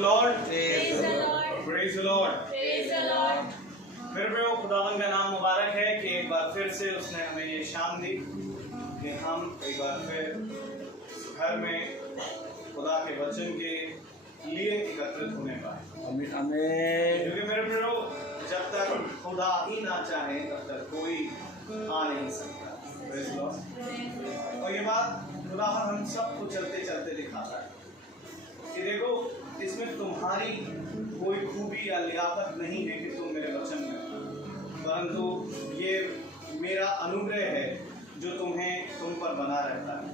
Lord. Praise the Lord. Praise the Lord. Praise the Lord. मेरे प्रियो खुदावन का नाम मुबारक है कि एक बार फिर से उसने हमें ये शाम दी कि हम एक बार फिर घर में खुदा के वचन के लिए एकत्रित होने पाए। आमीन आमीन। क्योंकि मेरे प्रियो जब तक खुदा ही ना चाहे तब तक कोई आ नहीं सकता। Praise the Lord। और ये बात खुदावन हम सबको चलते चलते दिखाता है कि देखो इसमें तुम्हारी कोई खूबी या लियाकत नहीं है कि तुम मेरे वचन में, परंतु ये मेरा अनुग्रह है जो तुम पर बना रहता है।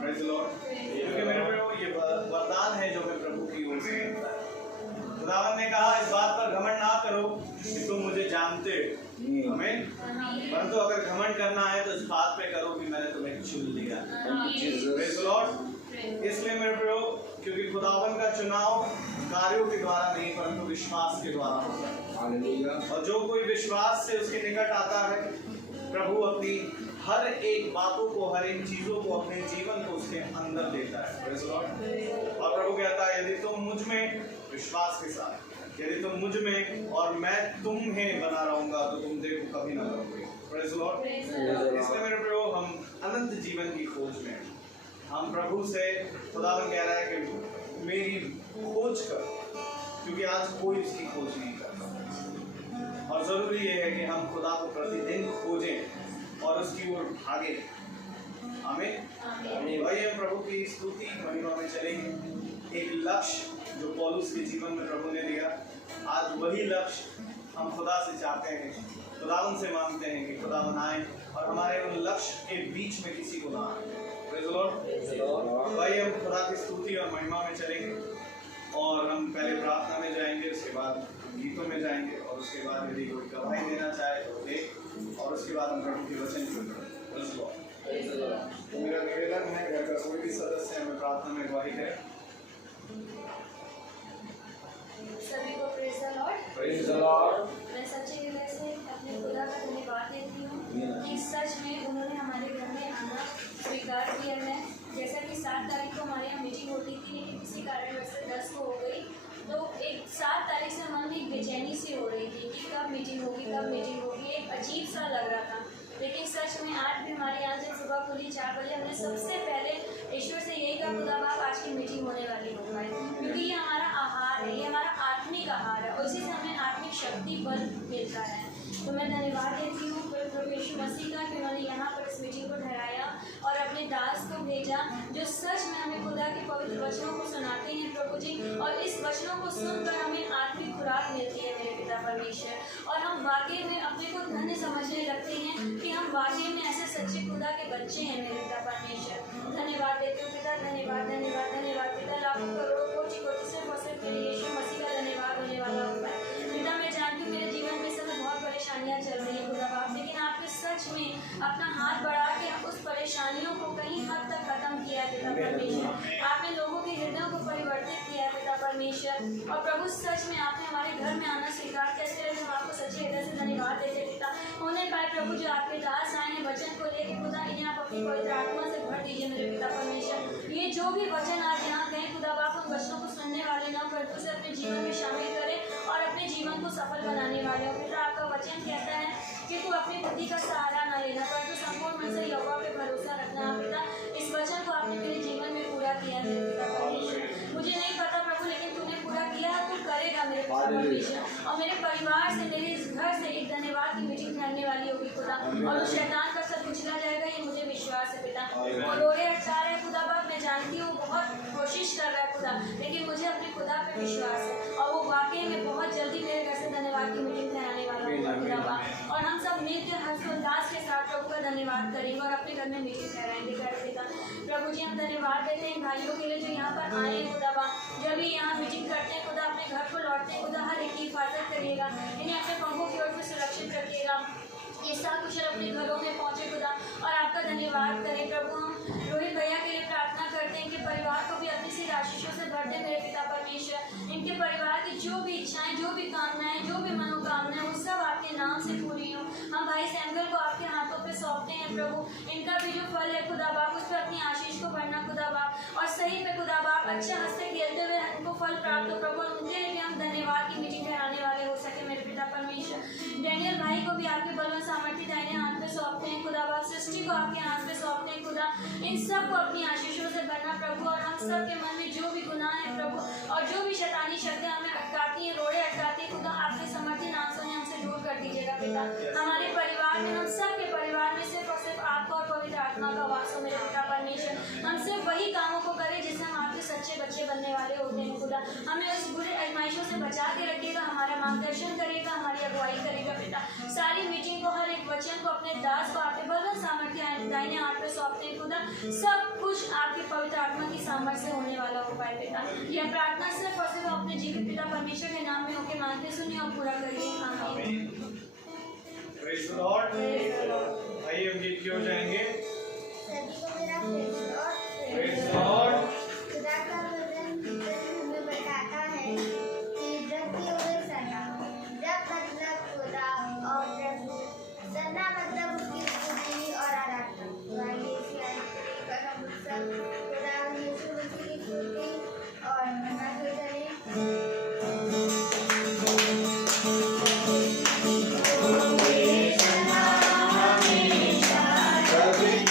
Praise the Lord। क्योंकि मेरे प्रियो ये वरदान है जो मैं प्रभु की ओर से मिलता है। खुदावन ने कहा इस बात पर घमंड ना करो कि तुम मुझे जानते हो, आमीन, परंतु अगर घमंड करना है तो इस बात पे करो कि मैंने तुम्हें चुन लिया। Praise the Lord। इसलिए मेरे प्रियो क्योंकि खुदावन का चुनाव कार्यों के द्वारा नहीं परंतु विश्वास के द्वारा होता है, और जो कोई विश्वास से उसके निकट आता है प्रभु अपनी हर एक बातों को, हर एक चीजों को, अपने जीवन को उसके अंदर देता है। Praise the Lord। और प्रभु कहता है यदि तुम मुझ में विश्वास के साथ, यदि तुम मुझ में और मैं तुम्हें बना रहूंगा तो तुम देखो कभी ना करोगे। Praise the Lord। इसलिए मेरे प्रियो हम अनंत जीवन की खोज में, हम प्रभु से खुदावन कह रहा है कि मेरी खोज कर, क्योंकि आज कोई इसकी खोज नहीं करता, और जरूरी ये है कि हम खुदा को प्रतिदिन खोजें और उसकी ओर भागे। आमीन। वही हम प्रभु की स्तुति महिमा में चलेंगे। एक लक्ष्य जो पौलुस के जीवन में प्रभु ने दिया, आज वही लक्ष्य हम खुदा से चाहते हैं, खुदावन से मांगते हैं कि खुदा बनाए और हमारे उन लक्ष्य के बीच में किसी को ना आए। Praise the Lord। भाई हम खुदा की स्तुति और महिमा में चलेंगे, और हम पहले प्रार्थना में जाएंगे, उसके बाद गीतों में जाएंगे, और उसके बाद यदि कोई गवाही देना चाहे तो दे, और उसके बाद हम प्रभु के वचन को पढ़ें। तो मेरा निवेदन है घर का कोई भी सदस्य हमें प्रार्थना में गवाही दे। सभी को praise the Lord. Praise the Lord। मैं सच्चे हृदय से अपने खुदा का धन्यवाद देती हूँ कि सच में उन्होंने हमारे घर में आना स्वीकार किया है। जैसा कि 7 तारीख को हमारे यहाँ मीटिंग होती थी, लेकिन किसी कारणवश 10 को हो गई, तो एक 7 तारीख से मन में एक बेचैनी सी हो रही थी कि कब मीटिंग होगी, कब मीटिंग होगी, एक अजीब सा लग रहा था। लेकिन सच में आज भी हमारे यहाँ से सुबह खुली 4 बजे हमने सबसे पहले ईश्वर से यही कहा खुदा बाप आज की मीटिंग होने वाली हो पाए, क्योंकि ये हमारा आहार है, ये हमारा आत्मिक आहार है, और इसी से हमें आत्मिक शक्ति बल मिलता है। तो मैं धन्यवाद देती हूँ प्रभु यीशु मसीह का कि उन्होंने यहाँ पर इस मीटिंग को ठहराया और अपने दास को भेजा जो सच में हमें खुदा के पवित्र वचनों को सुनाते हैं प्रभु जी, और इस वचनों को सुनकर हमें आत्मिक खुराक मिलती है मेरे पिता परमेश्वर, और हम वाकई में अपने को धन्य समझने लगते हैं कि हम वाकई में ऐसे सच्चे खुदा के बच्चे हैं मेरे पिता परमेश्वर। धन्यवाद देते हो पिता, धन्यवाद धन्यवाद धन्यवाद पिता। लाखों करोड़ों कोटि कोटि से सिर्फ मेरे यीशु मसीह का धन्यवाद होने वाला होता है पिता। मैं जानती हूँ मेरे जीवन में समय बहुत परेशानियाँ चल रही हैं खुदा बाप, लेकिन आपने सच में अपना हाथ बढ़ा के उस परेशानियों को कहीं हद तक खत्म किया है पिता परमेश्वर। आपने लोगों के हृदयों को परिवर्तित किया है पिता परमेश्वर, और प्रभु सच में आपने हमारे घर में आना स्वीकार किया। इसलिए हम आपको सच्चे हृदय से धन्यवाद देते पिता। होने पाए प्रभु जो आपके दास आए हैं वचन को लेकर खुदा, इन्हें आप अपनी पवित्र आत्मा से भर दीजिए मेरे पिता परमेश्वर। ये जो भी वचन आज यहाँ गए खुदा बाप उन वचनों को सुनने वाले ना परंतु उसे अपने जीवन में शामिल करें और अपने जीवन को सफल बनाने वाले हो पिता। आपका वचन कहता है कि तू अपनी बुद्धि का सहारा न लेना परंतु संपूर्ण मन से यहोवा पे भरोसा रखना पिता। इस वचन को आपने मेरे जीवन में पूरा किया है पिता परमेश्वर। मुझे नहीं पता प्रभु, लेकिन तूने पूरा किया, तू करेगा मेरे पिता परमेश्वर। और मेरे परिवार से, मेरे इस घर से एक धन्यवाद की मीटिंग ठहरने वाली होगी खुदा, और उस शैतान का सब कुचला जाएगा, ये मुझे विश्वास है पिता। और रोड़े अटका रहे खुदा बाप, मैं जानती हूँ बहुत कोशिश कर रहा है खुदा, लेकिन मुझे अपने खुदा पे विश्वास है, और वो वाकई में बहुत जल्दी मेरे घर से धन्यवाद की मीटिंग ठहराने वाला होगा खुदा बाप। और हम सब मिलकर हर्षोल्लास के साथ प्रभु का धन्यवाद करेंगे और अपने घर में मीटिंग ठहराएंगे कर पिता। प्रभु जी हम धन्यवाद देते हैं भाइयों के लिए जो यहाँ पर आए हैं खुदा बाप, जब भी यहाँ मीटिंग करते हैं खुदा अपने घर को लौटते हैं खुदा, हर एक की हिफाजत करिएगा, इन्हें अपने पंखों की ओर से सुरक्षित रखिएगा, ये साथ कुशल अपने घरों में पहुँचे खुदा, और आपका धन्यवाद करें प्रभु। हम रोहित भैया के लिए प्रार्थना करते हैं कि परिवार को भी अपनी सी आशीषों से भर दे मेरे पिता परमेश्वर। इनके परिवार की जो भी इच्छाएं, जो भी कामनाएं, जो भी मनोकामनाएं, वो सब आपके नाम से पूरी हो। हम भाई सैमुअल को आपके हाथों पे सौंपते हैं प्रभु। इनका भी जो फल है खुदा बाप, उस पर अपनी आशीष को बढ़ना खुदा बाप, और सही में खुदा बाप अच्छे हंसते खेलते हुए उनको फल प्राप्त हो प्रभु। उनके लिए भी हम धन्यवाद की मीटिंग ठहराने वाले हो सके मेरे पिता परमेश्वर। डैनियल भाई को भी आपके बल व सामर्थ्य दाहिने हाथ पे सौंपते हैं खुदा बाप। सृष्टि को आपके हाथ पे सौंपते हैं खुदा। इन सब को अपनी आशीषों से भरना प्रभु, और हम सब के मन में जो भी गुनाह है प्रभु, और जो भी शैतानी शक्तियां हमें अटकाती हैं, रोड़े अटकाती हैं खुदा, आपके समर्थी नाम से हमसे दूर कर दीजिएगा पिता। हमारे परिवार में, हम सब के परिवार में सिर्फ और सिर्फ आपका और पवित्र आत्मा का वास हो मेरे पिता परमेश्वर। हम सिर्फ वही कामों को करें जिससे हम आपके सच्चे बच्चे बनने वाले होते हैं खुदा। हमें उस बुरे आजमाइशों से बचा के रखिएगा, हमारा मार्गदर्शन करेगा, हमारी अगुवाई करेगा पिता। सारी मीटिंग को, हर एक वचन को, अपने दास को आपके बल व सामर्थ्य दाहिने हाथ पे सौंपते हैं खुदा। सब कुछ आपके पवित्र आत्मा की सामर्थ्य से होने वाला हो पाए पिता। यह प्रार्थना सिर्फ और सिर्फ अपने जीवित पिता परमेश्वर के नाम में होकर मांगते सुनिए और पूरा करिए। आमीन। Praise the Lord. आइए हम गीत की ओर जाएंगे। सभी को मेरा प्रेज़ द लॉर्ड। खुदा का वचन हमें बताता है कि जब की हुए सना, जब मतलब खुदा और प्रभु, सना मतलब उसकी स्तुति और आराधना। खुदा यीशु पर हम सब खुदा यीशु मसीह की स्तुति और मनाते चलें। हमेशा सबकी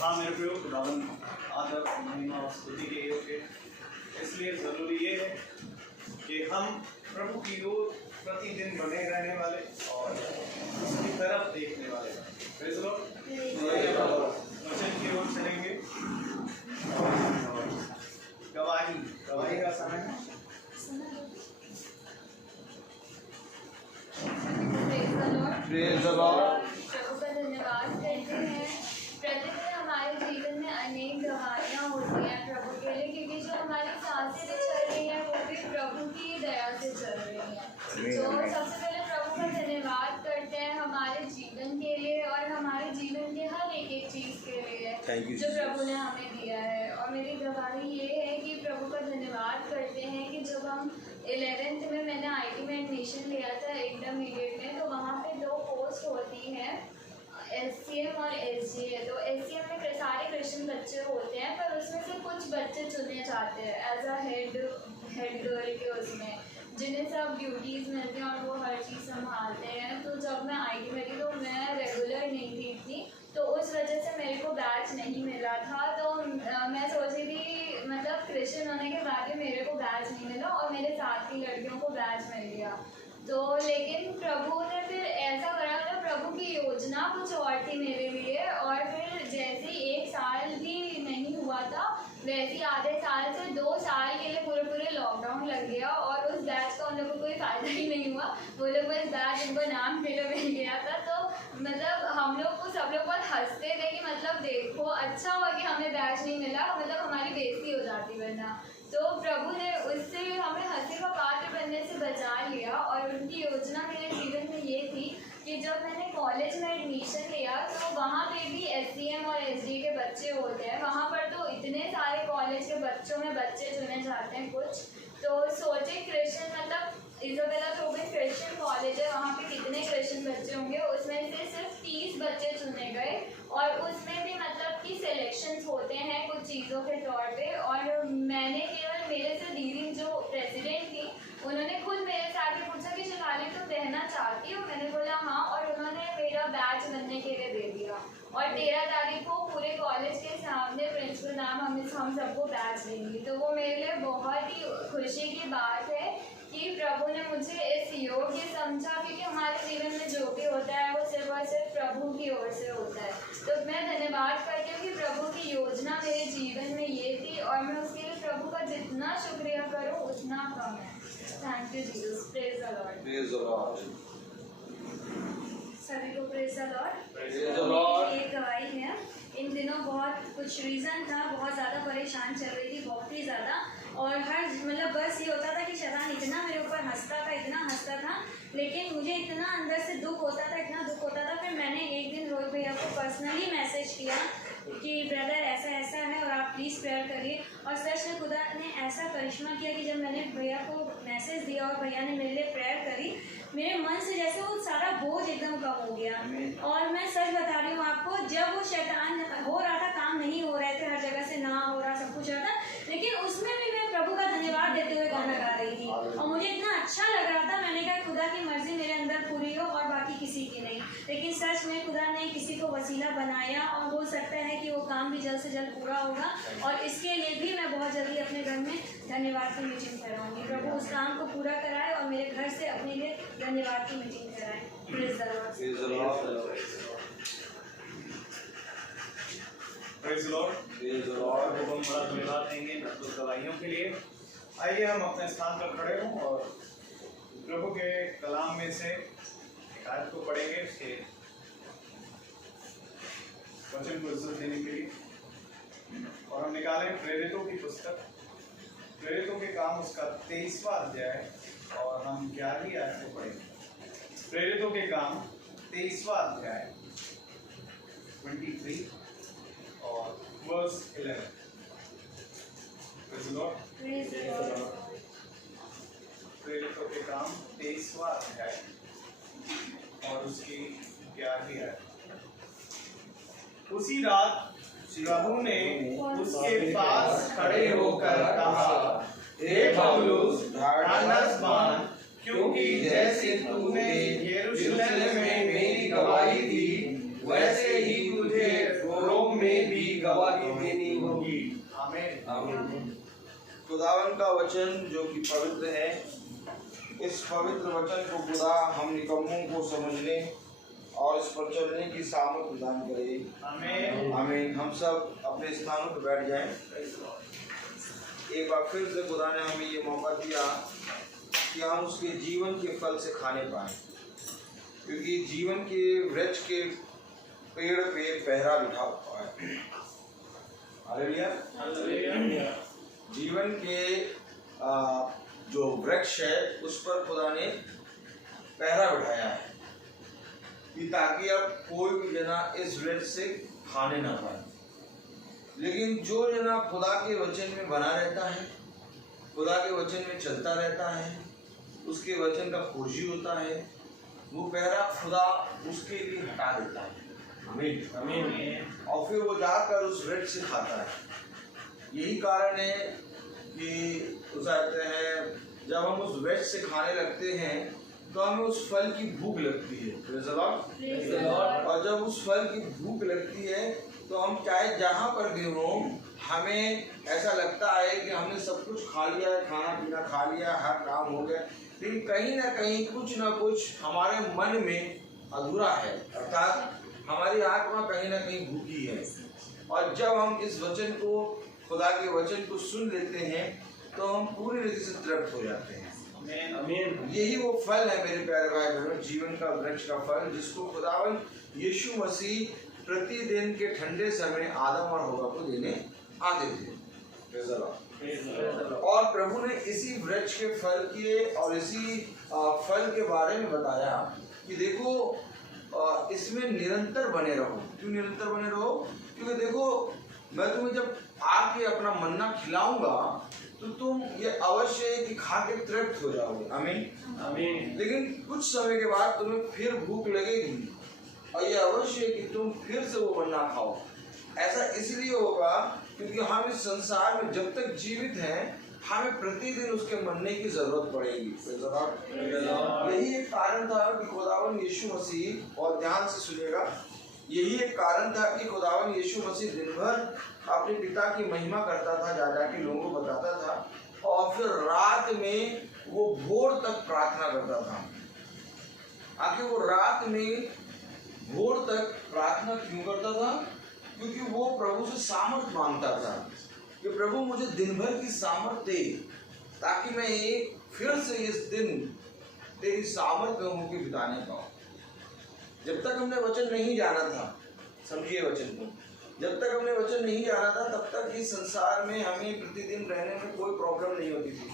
हाँ मेरे प्रियो, खुदावन आदर महिमा और स्तुति के योग्य, इसलिए ज़रूरी ये है कि हम प्रभु की ओर प्रतिदिन बने रहने वाले और उसकी तरफ देखने वाले। Praise the Lord. वचन की ओर चलेंगे। गवाही का समय है। Praise the Lord. प्रभु का धन्यवाद करते हैं। प्रतिदिन हमारे जीवन में अनेक गवाहियाँ होती हैं प्रभु के लिए, क्योंकि जो हमारी सांसें भी चल रही हैं वो भी प्रभु की दया से चल रही हैं। तो सबसे पहले प्रभु का धन्यवाद करते हैं हमारे जीवन के लिए और हमारे जीवन के हर एक चीज़ के लिए जो प्रभु ने हमें दिया है। और मेरी गवाही ये है कि प्रभु का धन्यवाद करते हैं कि जब हम 11th में मैंने IT में एडमिशन लिया था इंटरमीडिएट में, तो वहाँ पे 2 पोस्ट होती हैं, SCM और SGA। तो SCM में सारे क्रिश्चियन बच्चे होते हैं, पर उसमें से कुछ बच्चे चुने जाते हैं एज अ हेड गर्ल के उसमें, जिन्हें सब ड्यूटीज़ मिलती हैं और वो हर चीज़ संभालते हैं। तो जब मैं IT में थी तो मैं रेगुलर नहीं थी इतनी, तो उस वजह से मेरे को बैच नहीं मिला था। तो मैं सोच रही थी, मतलब क्रिश्चियन होने के बाद भी मेरे को बैच नहीं मिला और मेरे साथ की लड़कियों को बैच मिल गया। तो लेकिन प्रभु ने फिर ऐसा करा, तो प्रभु की योजना कुछ और थी मेरे लिए। और फिर जैसे 1 साल भी नहीं हुआ था, वैसे ही आधे साल से 2 साल के लिए पूरे लॉकडाउन लग गया और उस बैच का उन लोगों को कोई फ़ायदा ही नहीं हुआ। वो लोग बस बैच उनको नाम मिल गया था। तो मतलब हम लोग को सब लोग बहुत हंसते थे कि मतलब देखो अच्छा हुआ कि हमें बैच नहीं मिला, मतलब हमारी बेइज्जती हो जाती वरना। तो प्रभु ने उससे हमें हंसी का पात्र बनने से बचा लिया। और उनकी योजना मेरे जीवन में ये थी कि जब मैंने कॉलेज में एडमिशन लिया तो वहाँ पे भी SCM और SG के बच्चे होते हैं। वहाँ पर तो इतने सारे कॉलेज के बच्चों में बच्चे चुने जाते हैं कुछ। तो सोचे क्रिश्चियन, मतलब इज़ोबेला तो क्रिश्चियन कॉलेज है, वहाँ पे कितने क्रिश्चियन बच्चे होंगे, उसमें से सिर्फ 30 बच्चे चुने गए। और उसमें भी मतलब कि सिलेक्शंस होते हैं कुछ चीज़ों के तौर पे। और मैंने केवल, मेरे से दीदी जो प्रेसिडेंट थी उन्होंने खुद मेरे से आके पूछा कि शिवाली तुम रहना चाहती हो? मैंने बोला हाँ, और उन्होंने मेरा बैच बनने के लिए दे दिया। और 13 तारीख को पूरे कॉलेज के सामने प्रिंसिपल मैम हम सबको बैच देंगी। तो वो मेरे लिए बहुत ही खुशी की बात है कि प्रभु ने मुझे इस योग्य समझा, क्योंकि हमारे जीवन में जो भी होता है वो सिर्फ और सिर्फ प्रभु की ओर से होता है। तो मैं धन्यवाद करती हूँ कि प्रभु की योजना मेरे जीवन में ये थी और मैं उसके लिए प्रभु का जितना शुक्रिया करूँ उतना कम है। Thank you Jesus. Praise the Lord. Praise the Lord. सभी को praise the Lord. Praise the Lord. एक गवाही है। इन दिनों बहुत कुछ रीज़न था, बहुत ज़्यादा परेशान चल रही थी, बहुत ही ज़्यादा। और हर मतलब बस ये होता था कि शैतान इतना मेरे ऊपर हंसता था, इतना हंसता था, लेकिन मुझे इतना अंदर से दुख होता था, इतना दुख होता था। फिर मैंने एक दिन रोहित भैया को पर्सनली मैसेज किया कि ब्रदर ऐसा ऐसा है और आप प्लीज़ प्रेयर करिए। और सच में खुदा ने ऐसा करिश्मा किया कि जब मैंने भैया को मैसेज दिया और भैया ने मेरे लिए प्रेयर करी, मेरे मन से जैसे वो सारा बोझ एकदम कम हो गया। और मैं सच बता रही हूँ आपको, जब वो शैतान हो रहा था, काम नहीं हो रहे थे, हर जगह से ना हो रहा, सब कुछ हो रहा था, लेकिन उसमें भी मैं प्रभु का धन्यवाद देते हुए गाना गा रही थी और मुझे इतना अच्छा लग रहा था। मैंने कहा खुदा की मर्जी मेरे अंदर पूरी हो और बाकी किसी की नहीं। लेकिन सच में खुदा ने किसी को वसीला बनाया और हो सकता है कि वो काम भी जल्द से जल्द पूरा होगा। और इसके लिए भी मैं बहुत जल्दी अपने घर में धन्यवाद की मीटिंग कराऊंगी। प्रभु उस काम को पूरा कराए और मेरे घर से अपने लिए धन्यवाद की मीटिंग कराए। Praise the Lord. Praise the Lord. Praise the Lord. Praise the Lord. प्रभु को बड़ा धन्यवाद देंगे मतलब गवाहियों के लिए। आइए हम अपने स्थान पर खड़े हों और प्रभु के कलाम में से एक आयत को पढ़ेंगे, उसके वचन को इज्जत देने के लिए। और हम निकालें प्रेरितों की पुस्तक, प्रेरितों के काम, उसका 23वां अध्याय, और हम 11वीं आयत को पढ़ेंगे। प्रेरितों के काम 23वां अध्याय 23 और verse 11। Praise the Lord. Praise the Lord. प्रेरितों के काम 23वां अध्याय और उसकी 11वीं आयत। उसी रात प्रभु ने उसके पास खड़े होकर कहा, हे पौलुस, ढाढ़स बांध, क्योंकि जैसे तूने यरूशलेम में मेरी गवाही दी, वैसे ही तुझे रोम में भी खुदावन का वचन जो कि पवित्र है, इस पवित्र वचन को खुदा हम निकम्मों को समझने और इस पर चलने की सामर्थ प्रदान करे। आमीन। आमीन। हम सब अपने स्थानों पर बैठ जाएं। एक बार फिर से खुदा ने हमें ये मौका दिया कि हम उसके जीवन के फल से खाने पाएं, क्योंकि जीवन के वृक्ष के पेड़ पे पहरा बिठा हुआ है। हालेलुया। जीवन के जो वृक्ष है उस पर खुदा ने पहरा बिठाया है कि ताकि अब कोई भी जना इस वृक्ष से खाने ना पाए। लेकिन जो जना खुदा के वचन में बना रहता है, खुदा के वचन में चलता रहता है, उसके वचन का खोजी होता है, वो पहरा खुदा उसके लिए हटा देता है। आमीन आमीन। और फिर वो जाकर उस वृक्ष से खाता है। यही कारण है कि कहते हैं जब हम उस वृक्ष से खाने लगते हैं तो हमें उस फल की भूख लगती है। Praise the Lord. और जब उस फल की भूख लगती है तो हम चाहे जहाँ पर भी हो, हमें ऐसा लगता है कि हमने सब कुछ खा लिया है, खाना पीना खा लिया, हर काम हो गया, लेकिन कहीं ना कहीं कुछ ना कुछ हमारे मन में अधूरा है, अर्थात हमारी आत्मा कहीं ना कहीं भूखी है। और जब हम इस वचन को, खुदा के वचन को सुन लेते हैं तो हम पूरी रीति से तृप्त हो जाते हैं। आमीन। यही वो फल है मेरे प्यारे भाई बहनों, जीवन का वृक्ष का फल, जिसको खुदावन यीशु मसीह प्रतिदिन के ठंडे समय आदम और हव्वा को देने आते थे। और प्रभु ने इसी वृक्ष के फल के और इसी फल के बारे में बताया कि देखो इसमें निरंतर बने रहो। क्यों निरंतर बने रहो? क्योंकि देखो मैं तुम्हें जब आके अपना मन्ना खिलाऊंगा तो तुम ये अवश्य है कि खा के तृप्त हो जाओगे। आमीन आमीन। लेकिन कुछ समय के बाद तुम्हें फिर भूख लगेगी और ये अवश्य है कि तुम फिर से वो मन्ना खाओ। ऐसा इसलिए होगा क्योंकि हम इस संसार में जब तक जीवित हैं हमें प्रतिदिन उसके मन्ने की जरूरत पड़ेगी। यही एक कारण था कि खुदावन यीशु मसीह, और ध्यान से सुनिएगा, यही एक कारण था कि खुदावन यीशु मसीह दिन भर अपने पिता की महिमा करता था, जा जाके लोगों को बताता था, और फिर रात में वो भोर तक प्रार्थना करता था। आखिर वो रात में भोर तक प्रार्थना क्यों करता था? क्योंकि वो प्रभु से सामर्थ मांगता था कि प्रभु मुझे दिन भर की सामर्थ दे, ताकि मैं एक फिर से इस दिन तेरी सामर्थ में होकर बिताने पाऊँ। जब तक हमने वचन नहीं जाना था, समझिए वचन को, जब तक हमने वचन नहीं जाना था तब तक इस संसार में हमें प्रतिदिन रहने में कोई प्रॉब्लम नहीं होती थी।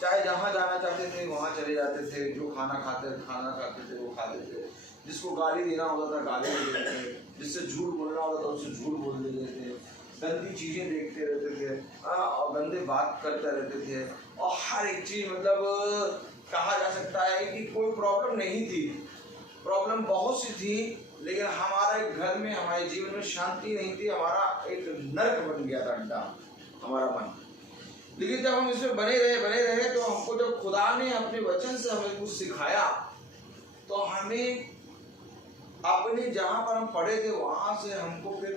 चाहे जहाँ जाना चाहते थे वहाँ चले जाते थे, जो खाना खाते थे वो खा लेते थे, जिसको गाली देना होता था गाली दे देते थे, जिससे झूठ बोलना होता था उससे झूठ बोल देते थे, गंदी चीज़ें देखते रहते थे और गंदे बात करते रहते थे, और हर एक चीज़ मतलब कहा जा सकता है कि कोई प्रॉब्लम नहीं थी। प्रॉब्लम बहुत सी थी, लेकिन हमारे घर में, हमारे जीवन में शांति नहीं थी। हमारा एक नरक बन गया था अड्डा, हमारा मन। लेकिन जब हम इसमें बने रहे तो हमको जब खुदा ने अपने वचन से हमें कुछ सिखाया तो हमें अपने जहाँ पर हम पढ़े थे वहाँ से हमको फिर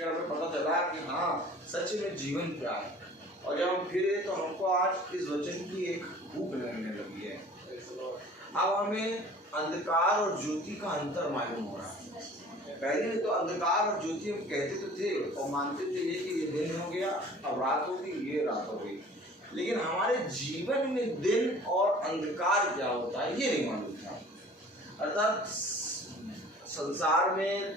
हमें पता चला कि हाँ सच में जीवन क्या है। और जब हम फिरे तो हमको आज इस वचन की एक भूख लगने लगी है। अब हमें अंधकार और ज्योति का अंतर मालूम हो रहा है। पहले तो अंधकार और ज्योति हम कहते तो थे और मानते थे ये कि ये दिन हो गया, अब रात होगी, ये रात हो गई, लेकिन हमारे जीवन में दिन और अंधकार क्या होता है ये नहीं मालूम था। अर्थात संसार में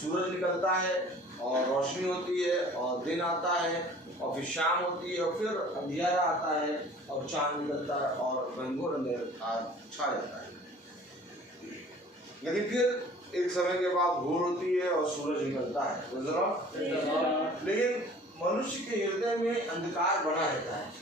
सूरज निकलता है और रोशनी होती है और दिन आता है और फिर शाम होती है और फिर अंधियारा आता है और चांद निकलता है और घनघोर अंधेरा छा जाता है। लेकिन फिर एक समय के बाद भोर होती है और सूरज निकलता है। लेकिन मनुष्य के हृदय में अंधकार बना रहता है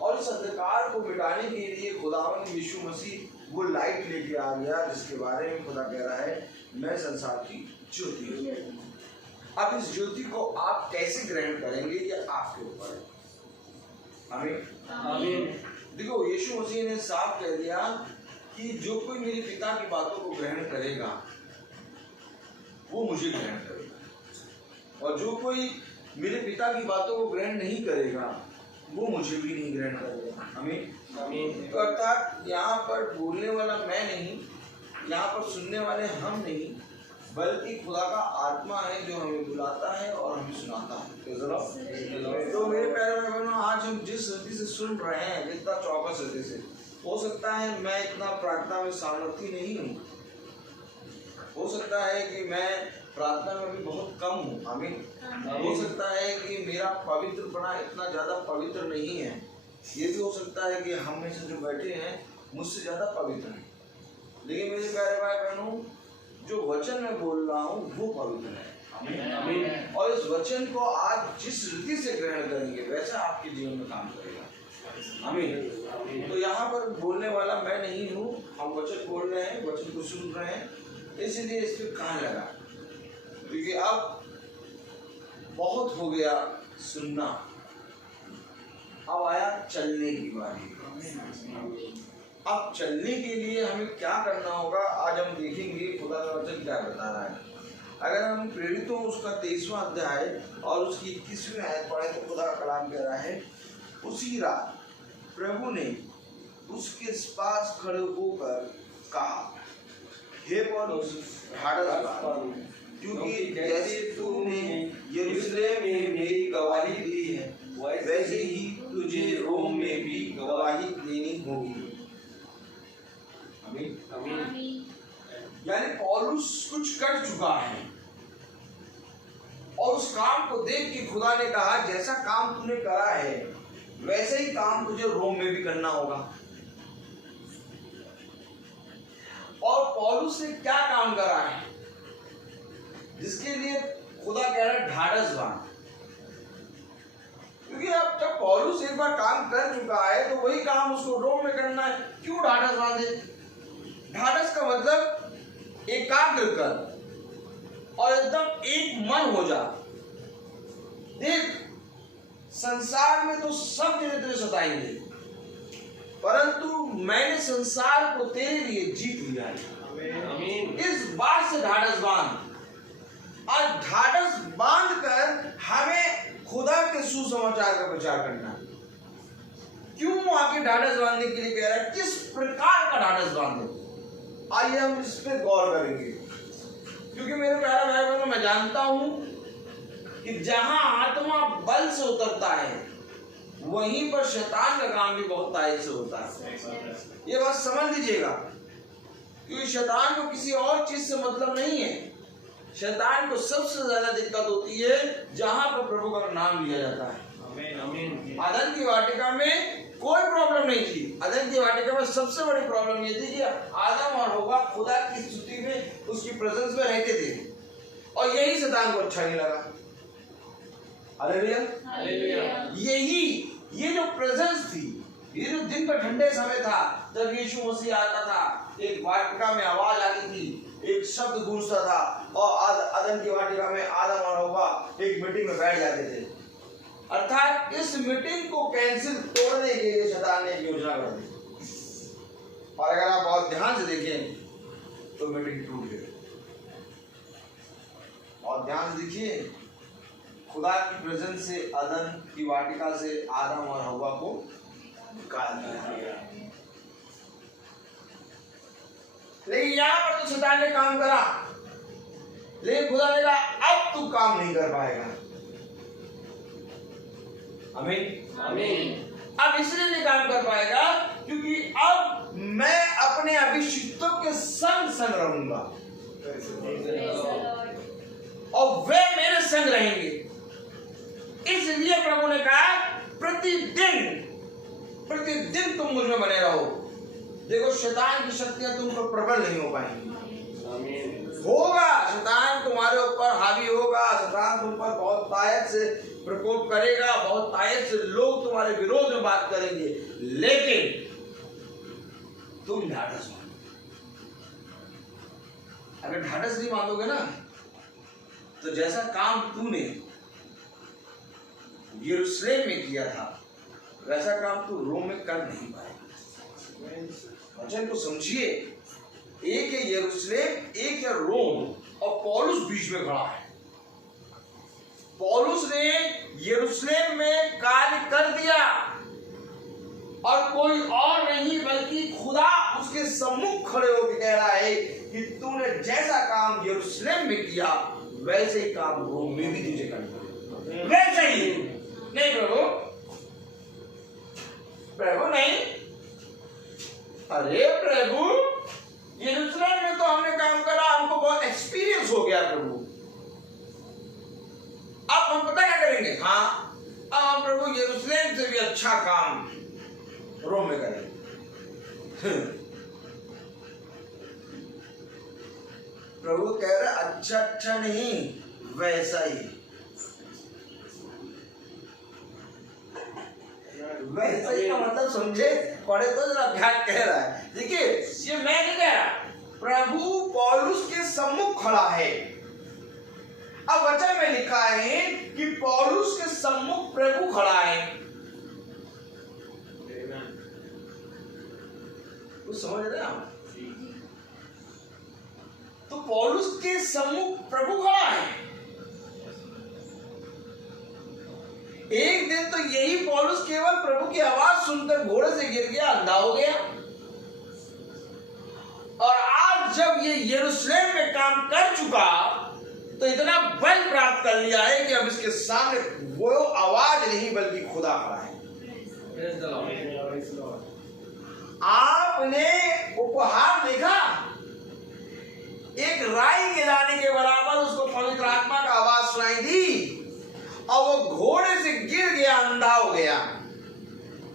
और इस अंधकार को मिटाने के लिए खुदावंद यीशु मसीह वो लाइट लेके आ गया, जिसके बारे में खुदा कह रहा है मैं संसार की ज्योति हूं। अब इस ज्योति को आप कैसे ग्रहण करेंगे ये आपके ऊपर है। आमीन। देखो यीशु मसीह ने साफ कह दिया कि जो कोई मेरे पिता की बातों को ग्रहण करेगा वो मुझे ग्रहण करेगा, और जो कोई मेरे पिता की बातों को ग्रहण नहीं करेगा वो मुझे भी नहीं ग्रहण करेगा। हमें आमीन। तो अर्थात यहाँ पर बोलने वाला मैं नहीं, यहाँ पर सुनने वाले हम नहीं, बल्कि खुदा का आत्मा है जो हमें बुलाता है और हमें सुनाता है। तो मेरे प्यारे भाई बहनों, आज हम जिस रीति से सुन रहे हैं, जितना चौकस रीति से, हो सकता है मैं इतना प्रार्थना में सामर्थ्य नहीं हूँ, हो सकता है कि मैं प्रार्थना में भी बहुत कम हूँ। आमीन। हो सकता है कि मेरा पवित्रपना इतना ज्यादा पवित्र नहीं है, ये भी हो सकता है कि हम में से जो बैठे हैं मुझसे ज्यादा पवित्र हैं, लेकिन मेरे प्यारे भाई बहनों, जो वचन मैं बोल रहा हूँ वो पवित्र है। आमीन। और इस वचन को आप जिस रीति से ग्रहण करेंगे वैसा आपके जीवन में काम करेगा। आमीन। तो यहाँ पर बोलने वाला मैं नहीं हूँ, हम वचन बोल रहे हैं, वचन को सुन रहे हैं, इसलिए इस पे कान लगा, क्योंकि अब बहुत हो गया सुनना, अब आया चलने की बारी। अब चलने के लिए हमें क्या करना होगा, आज हम देखेंगे खुदा का वचन क्या बता रहा है। अगर हम प्रेरितों उसका 23वां अध्याय और उसकी 21वीं आयत पढ़े तो खुदा का कलाम कह रहा है, उसी रात प्रभु ने उसके पास खड़े होकर कहा, हे पौलुस, ढाढ़स बांध, क्योंकि जैसे तूने यरूशलेम में मेरी गवाही दी है, वैसे ही तुझे रोम में भी गवाही देनी होगी। आमीन। यानी पौलुस कुछ कर चुका है और उस काम को देख के खुदा ने कहा, जैसा काम तूने करा है वैसे ही काम तुझे रोम में भी करना होगा। और पौलुस ने क्या काम करा है जिसके लिए खुदा कह रहा है ढाढ़स बांध, क्योंकि अब जब पौलुस एक बार काम कर चुका है तो वही काम उसको रोम में करना है। क्यों ढाढ़स बांधे? ढाढ़स का मतलब एकाग्र कर और एकदम एक मन हो जा। देख, संसार में तो सब तेरे तुझे सताएंगे, परंतु मैंने संसार को तेरे लिए जीत लिया है। आमीन। इस बात से ढाढ़स बांध, और ढाढ़स बांध कर हमें खुदा के सुसमाचार का प्रचार करना है। क्यों आके ढाढ़स बांधने के लिए कह रहा है, किस प्रकार का ढाढ़स बांधे, आइए हम इस पे गौर करेंगे। क्योंकि मेरे प्यारे भाई बहनों, मैं जानता हूं कि जहां आत्मा बल से उतरता है वहीं पर शैतान का काम भी बहुत तेज से होता है। ये बात समझ लीजिएगा, क्योंकि शैतान को किसी और चीज से मतलब नहीं है। शैतान को सबसे ज्यादा दिक्कत होती है जहां पर प्रभु का नाम लिया जाता है। आमीन। आदम की वाटिका में कोई प्रॉब्लम नहीं थी। अदन की वाटिका में सबसे बड़ी प्रॉब्लम ये थी कि आदम और हव्वा खुदा की स्तुति में, उसकी प्रेजेंस में रहते थे, और यही शैतान को अच्छा नहीं लगा। हालेलुया। यही ये जो प्रेजेंस थी, ये जो दिन का ठंडे समय था जब यीशु मसीह आता था, एक वाटिका में आवाज आती थी, एक शब्द गूंजता था, और अदन की वाटिका में आदम और हव्वा एक मीटिंग में बैठ जाते थे। अर्थात इस मीटिंग को कैंसिल तोड़ने के लिए शैतान ने एक योजना कर दी, और अगर आप बहुत ध्यान से देखें तो मीटिंग टूट गई। और ध्यान से देखिए, खुदा की प्रेजेंस से अदन की वाटिका से आदम और हव्वा को निकाल दिया। लेकिन यहाँ पर तो शैतान ने काम करा, लेकिन खुदा ने कहा अब तू काम नहीं कर पाएगा। आमीन। आमीन। अब इसलिए नहीं काम कर पाएगा क्योंकि अब मैं अपने अभिषिक्तों के संग संग रहूंगा और वे मेरे संग रहेंगे। इसलिए प्रभु ने कहा प्रतिदिन तुम मुझ में बने रहो। देखो, शैतान की शक्तियां तुम पर प्रबल नहीं हो पाएंगी। होगा, शैतान तुम्हारे ऊपर हावी होगा, शैतान तुम पर बहुत ताकत से प्रकोप करेगा, बहुत ताकत से लोग तुम्हारे विरोध में बात करेंगे, लेकिन तुम ढाढ़स बांधो। अगर ढाढ़स नहीं बांधोगे ना, तो जैसा काम तूने यरूशलेम में किया था वैसा काम तू रोम में कर नहीं पाएगा। वचन को समझिए, एक है यरूशलेम, एक है रोम, और पौलुस बीच में खड़ा है। पौलुस ने यरूशलेम में कार्य कर दिया, और कोई और नहीं बल्कि खुदा उसके सम्मुख खड़े होकर कह रहा है कि तूने जैसा काम यरूशलेम में किया वैसे ही काम रोम में भी तुझे करना है। वैसे ही नहीं प्रभु नहीं, अरे प्रभु यरूशलेम में तो हमने काम करा, हमको बहुत एक्सपीरियंस हो गया प्रभु, अब हम पता क्या करेंगे? हाँ, अब हम प्रभु यरूशलेम से भी अच्छा काम रोम में करेंगे। प्रभु कह रहे अच्छा अच्छा नहीं, वैसा ही, वैसा ही का मतलब समझे, पढ़े तो जरा ध्यान कह रहा है। देखिए ये मैं नहीं कह रहा, प्रभु पौलुस के सम्मुख खड़ा है। अब वचन में लिखा है कि पौलुस के सम्मुख प्रभु खड़ा है। कुछ समझ रहे हैं आप? तो पौलुस के सम्मुख प्रभु खड़ा है। एक दिन तो यही पौलुस केवल प्रभु की आवाज सुनकर घोड़े से गिर गया, अंधा हो गया, और आज जब ये यरूशलेम में काम कर चुका तो इतना बल प्राप्त कर लिया है कि अब इसके सामने वो आवाज नहीं बल्कि खुदा खड़ा है। आपने उपहार देखा, एक राई गिराने के बराबर उसको पवित्र आत्मा का आवाज सुनाई दी और वो घोड़े से गिर गया, अंधा हो गया।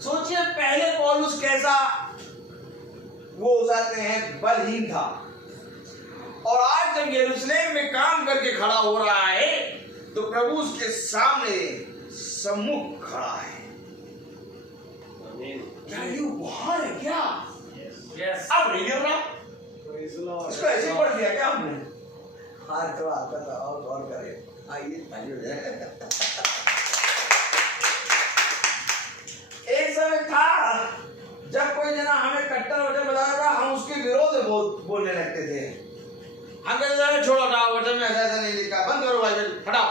सोचिए पहले पौलुस कैसा वो हो जाते हैं, बलहीन था, और आज जब यरूशलेम में काम करके खड़ा हो रहा है तो प्रभु उसके सामने सम्मुख खड़ा है। क्या ये उपहार है क्या? अब नहीं गिर रहा, इसको ऐसे पढ़ दिया क्या हमने? हाँ तो आपका तो और गौर करें, आइए ताली हो जाए। एक समय था जब कोई जना हमें कट्टर वचन बताया था, हम उसके विरोध में बोलने लगते थे। हम कहते थे छोड़ो ना, वचन में ऐसा नहीं लिखा, बंद करो बाइबल, हटाओ।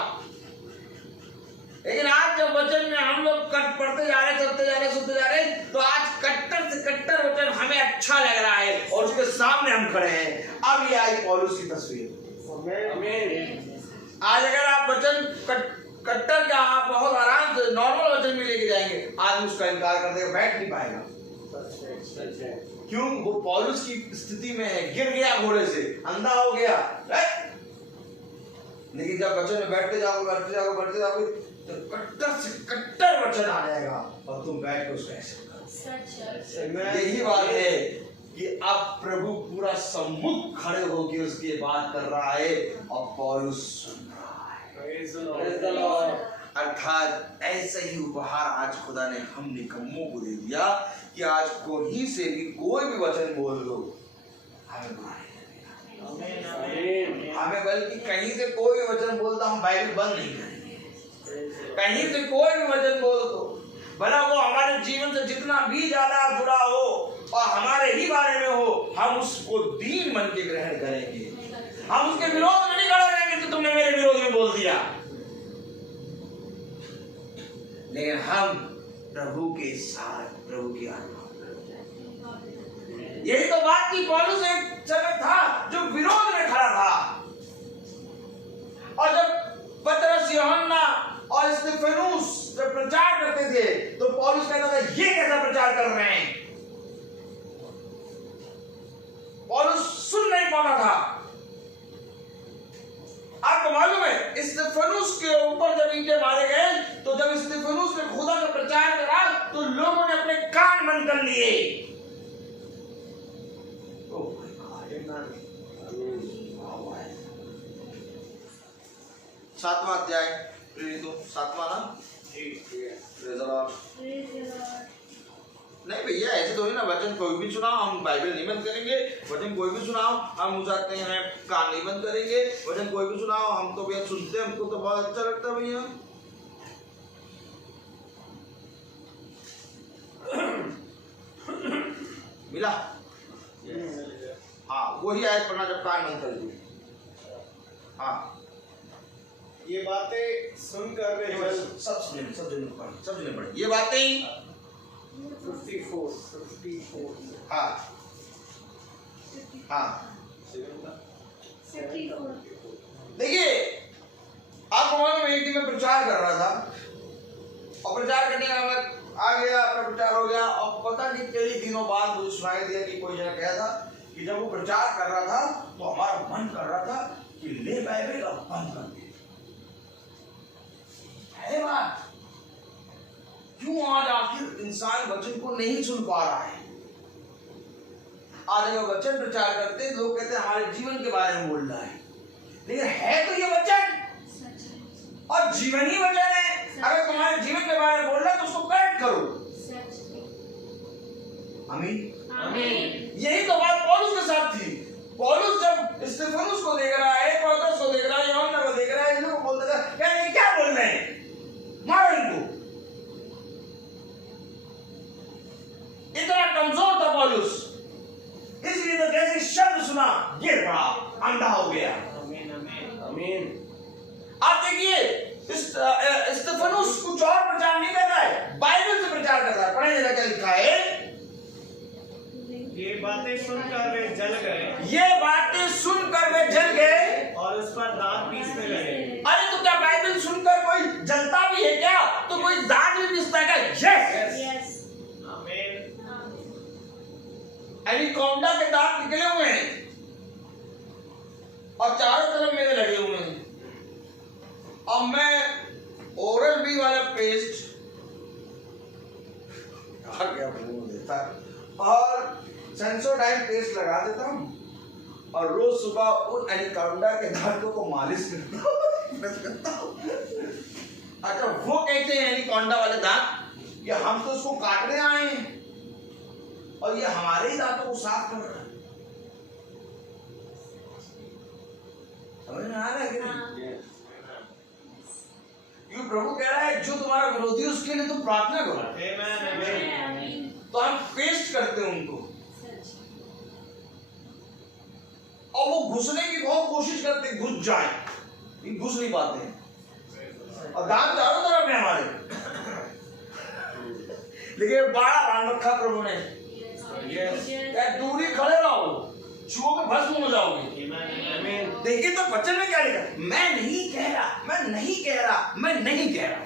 लेकिन आज जब वचन में हम लोग पढ़ते जा रहे, चलते जा रहे, सुनते जा रहे, तो आज कट्टर से कट्टर वचन हमें अच्छा लग रहा है और उसके सामने हम खड़े हैं। अब ये आई पौलुस की तस्वीर। आज अगर आप वचन कट्टर का आप बहुत आराम से नॉर्मल वचन में लेके जाएंगे, आदमी उसका इनकार कर देगा, बैठ नहीं पाएगा। क्यों? वो पौलुस की स्थिति में है, गिर गया घोड़े से, अंधा हो गया। लेकिन जब वचन में बैठते जाओगे तो कट्टर से कट्टर वचन आ जाएगा और तुम बैठ के उसका एक्सेप्ट। यही बात है कि अब प्रभु पूरा सम्मुख खड़े होकर उसकी बात कर रहा है और पौलुस सुन रहा है। अर्थात ऐसा ही उपहार आज खुदा ने हम निकम्मों को दे दिया कि आज कोई से भी कोई भी वचन बोल दो, हमें बुरा नहीं लगेगा। हमें बल्कि कहीं से कोई भी वचन बोलता हम बाइबल बंद नहीं करेंगे। कहीं से कोई भी वचन बोल दो, भला वो हमारे जीवन से जितना भी ज्यादा जुड़ा हो और हमारे ही बारे में हो, हम उसको दीन मन के ग्रहण करेंगे। हम उसके विरोध में नहीं खड़े रहेंगे कि तुमने मेरे विरोध में बोल दिया, लेकिन हम प्रभु के साथ, प्रभु की आत्मा। यही तो बात की पौलुस एक जगह था जो विरोध में खड़ा था, और जब पतरस, यूहन्ना और स्तिफनुस जब प्रचार करते थे तो पौलुस कहता था ये कैसा प्रचार कर रहे हैं। पौलुस सुन नहीं पाता था। आपको मालूम है स्तिफनुस के ऊपर जब ईंटें मारे गए तो जब स्तिफनुस ने खुदा का प्रचार करा तो लोगों ने अपने कान बंद कर लिए। सातवां अध्याय, तो सातवां ना? नहीं भैया ऐसे तो ही ना, वचन कोई भी सुनाओ हम बाइबल नहीं बंद करेंगे, वचन कोई भी सुनाओ हम जाते हैं कान नहीं बंद करेंगे, वचन कोई भी सुनाओ हम तो भैया सुनते हैं, हमको तो बहुत अच्छा लगता है भैया। मिला? हाँ वही आयत पढ़ना जब कान बंद कर दिए। हाँ ये बातें सुनकर सब जने पढ़े। ये बातें 54 हाँ हाँ देखिए, आपको मालूम है कि मैं प्रचार कर रहा था और प्रचार करने का मैं आ गया, अपना प्रचार हो गया और पता नहीं कई दिनों बाद मुझे सुनाई दिया कि कोई जगह कहा था कि जब वो प्रचार कर रहा था तो हमारा मन कर रहा था कि ले बाइबल और बंद कर दे। है बात, क्यों आज आखिर इंसान वचन को नहीं सुन पा रहा है? आज जब वचन प्रचार करते हैं लोग कहते हैं हमारे जीवन के बारे में बोल रहा है, लेकिन है तो ये वचन और जीवन ही वचन है। अगर तुम्हारे जीवन के बारे में बोल रहा है तो उसको करेक्ट करो। आमीन आमीन। यही तो बात पौलुस के साथ थी। पौलुस जब स्तिफनुस को देख रहा है, पौलुस को देख रहा है, यूहन्ना को देख रहा है, इन लोगों को बोलता था क्या ये क्या बोल रहे हैं, मारो इनको। इतना कमजोर था पौलुस, इसलिए तो जैसे शब्द सुना गिर पड़ा, अंधा हो गया। आमीन। आप देखिए स्तिफनुस कुछ और प्रचार नहीं कर रहा है, बाइबल से प्रचार कर रहा है। पढ़े जरा क्या लिखा है। ये बातें सुनकर वे जल गए, ये बातें सुनकर वे जल गए और उस पर दांत पीसने लगे। अरे तो क्या बाइबल सुनकर कोई जलता भी है क्या? तो कोई दांत भी पीसता है क्या? यस। आमीन। एनाकोंडा के दांत निकले हुए हैं और चारों तरफ मेरे लगे हुए हैं। अब मैं ओरल बी वाला पेस्ट क्या बोल देता और सेंसोडाइन पेस्ट लगा देता हूँ और रोज सुबह उन एनाकोंडा के दांतों को मालिश करता हूँ। अच्छा, वो कहते हैं एनाकोंडा वाले दांत कि हम तो उसको काटने आए हैं और ये हमारे ही दांतों को साफ कर रहा है। समझ में आ रहा है कि नहीं? क्यों प्रभु कह रहा है जो तुम्हारा विरोधी उसके लिए तुम प्रार्थना करो। आमीन। तो हम पेस्ट करते हैं उनको और वो घुसने की बहुत कोशिश करते हैं, घुस जाए, लेकिन घुस नहीं पाते हैं और दांत चारों तरफ है हमारे। लेकिन बड़ा बांध रखा प्रभु ने, दूरी खड़े रहो, छुओ के भस्म हो जाओगे। देखिए तो वचन में क्या लिखा, मैं नहीं कह रहा, मैं नहीं कह रहा, मैं नहीं कह रहा।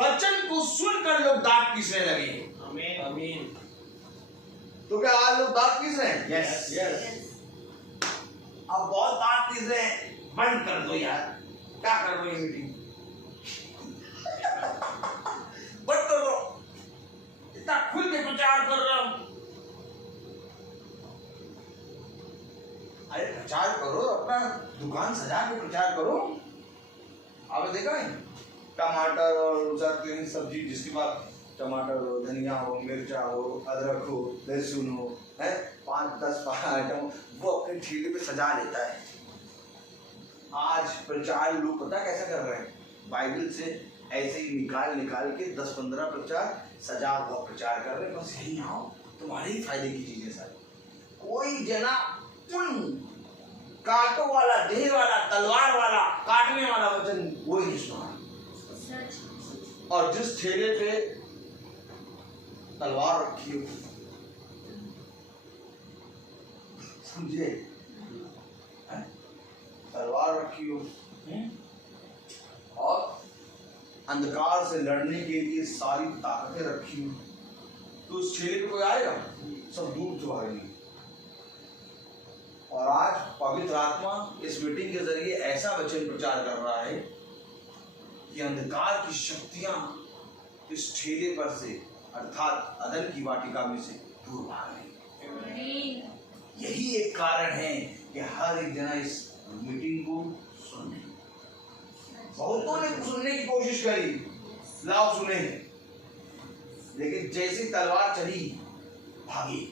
वचन को सुनकर लोग दांत पीसने लगे। आमीन। तो क्या आज लोग दांत पीस रहे हैं? यस। अब बहुत दांत पीस रहे हैं, बंद कर दो यार, क्या कर रहे हो ये मीटिंग, बंद कर दो, इतना खुल के प्रचार कर रहा हूं। अरे प्रचार करो, अपना दुकान सजा के प्रचार करो। आपने देखा है टमाटर और क्लीन सब्जी, जिसके बाद टमाटर हो, धनिया हो, मिर्चा हो, अदरक हो, लहसुन हो, है 5-10 आइटम वो अपने ठेले पे सजा लेता है। आज प्रचार लोग पता कैसा कर रहे हैं, बाइबल से ऐसे ही निकाल के 10-15 प्रचार सजा हुआ प्रचार कर रहे हैं। बस यही आओ, तुम्हारे ही फायदे की चीजें सारी। कोई जना उन कांटों वाला, देह वाला, तलवार वाला, काटने वाला वचन वो ही नहीं सुना। और जिस ठेले पे तलवार रखी हो, समझे, तलवार रखी हो और अंधकार से लड़ने के लिए सारी ताकतें रखी हो, तो उस ठेले पे कोई आएगा? सब दूर से आएंगे। और आज पवित्र आत्मा इस मीटिंग के जरिए ऐसा वचन प्रचार कर रहा है कि अंधकार की शक्तियां इस ठेले पर से, अर्थात अदन की वाटिका में से दूर भाग गई। यही एक कारण है कि हर एक जना इस मीटिंग को सुने। बहुतों ने सुनने की कोशिश करी, लाओ सुने, लेकिन जैसी तलवार चली भागी।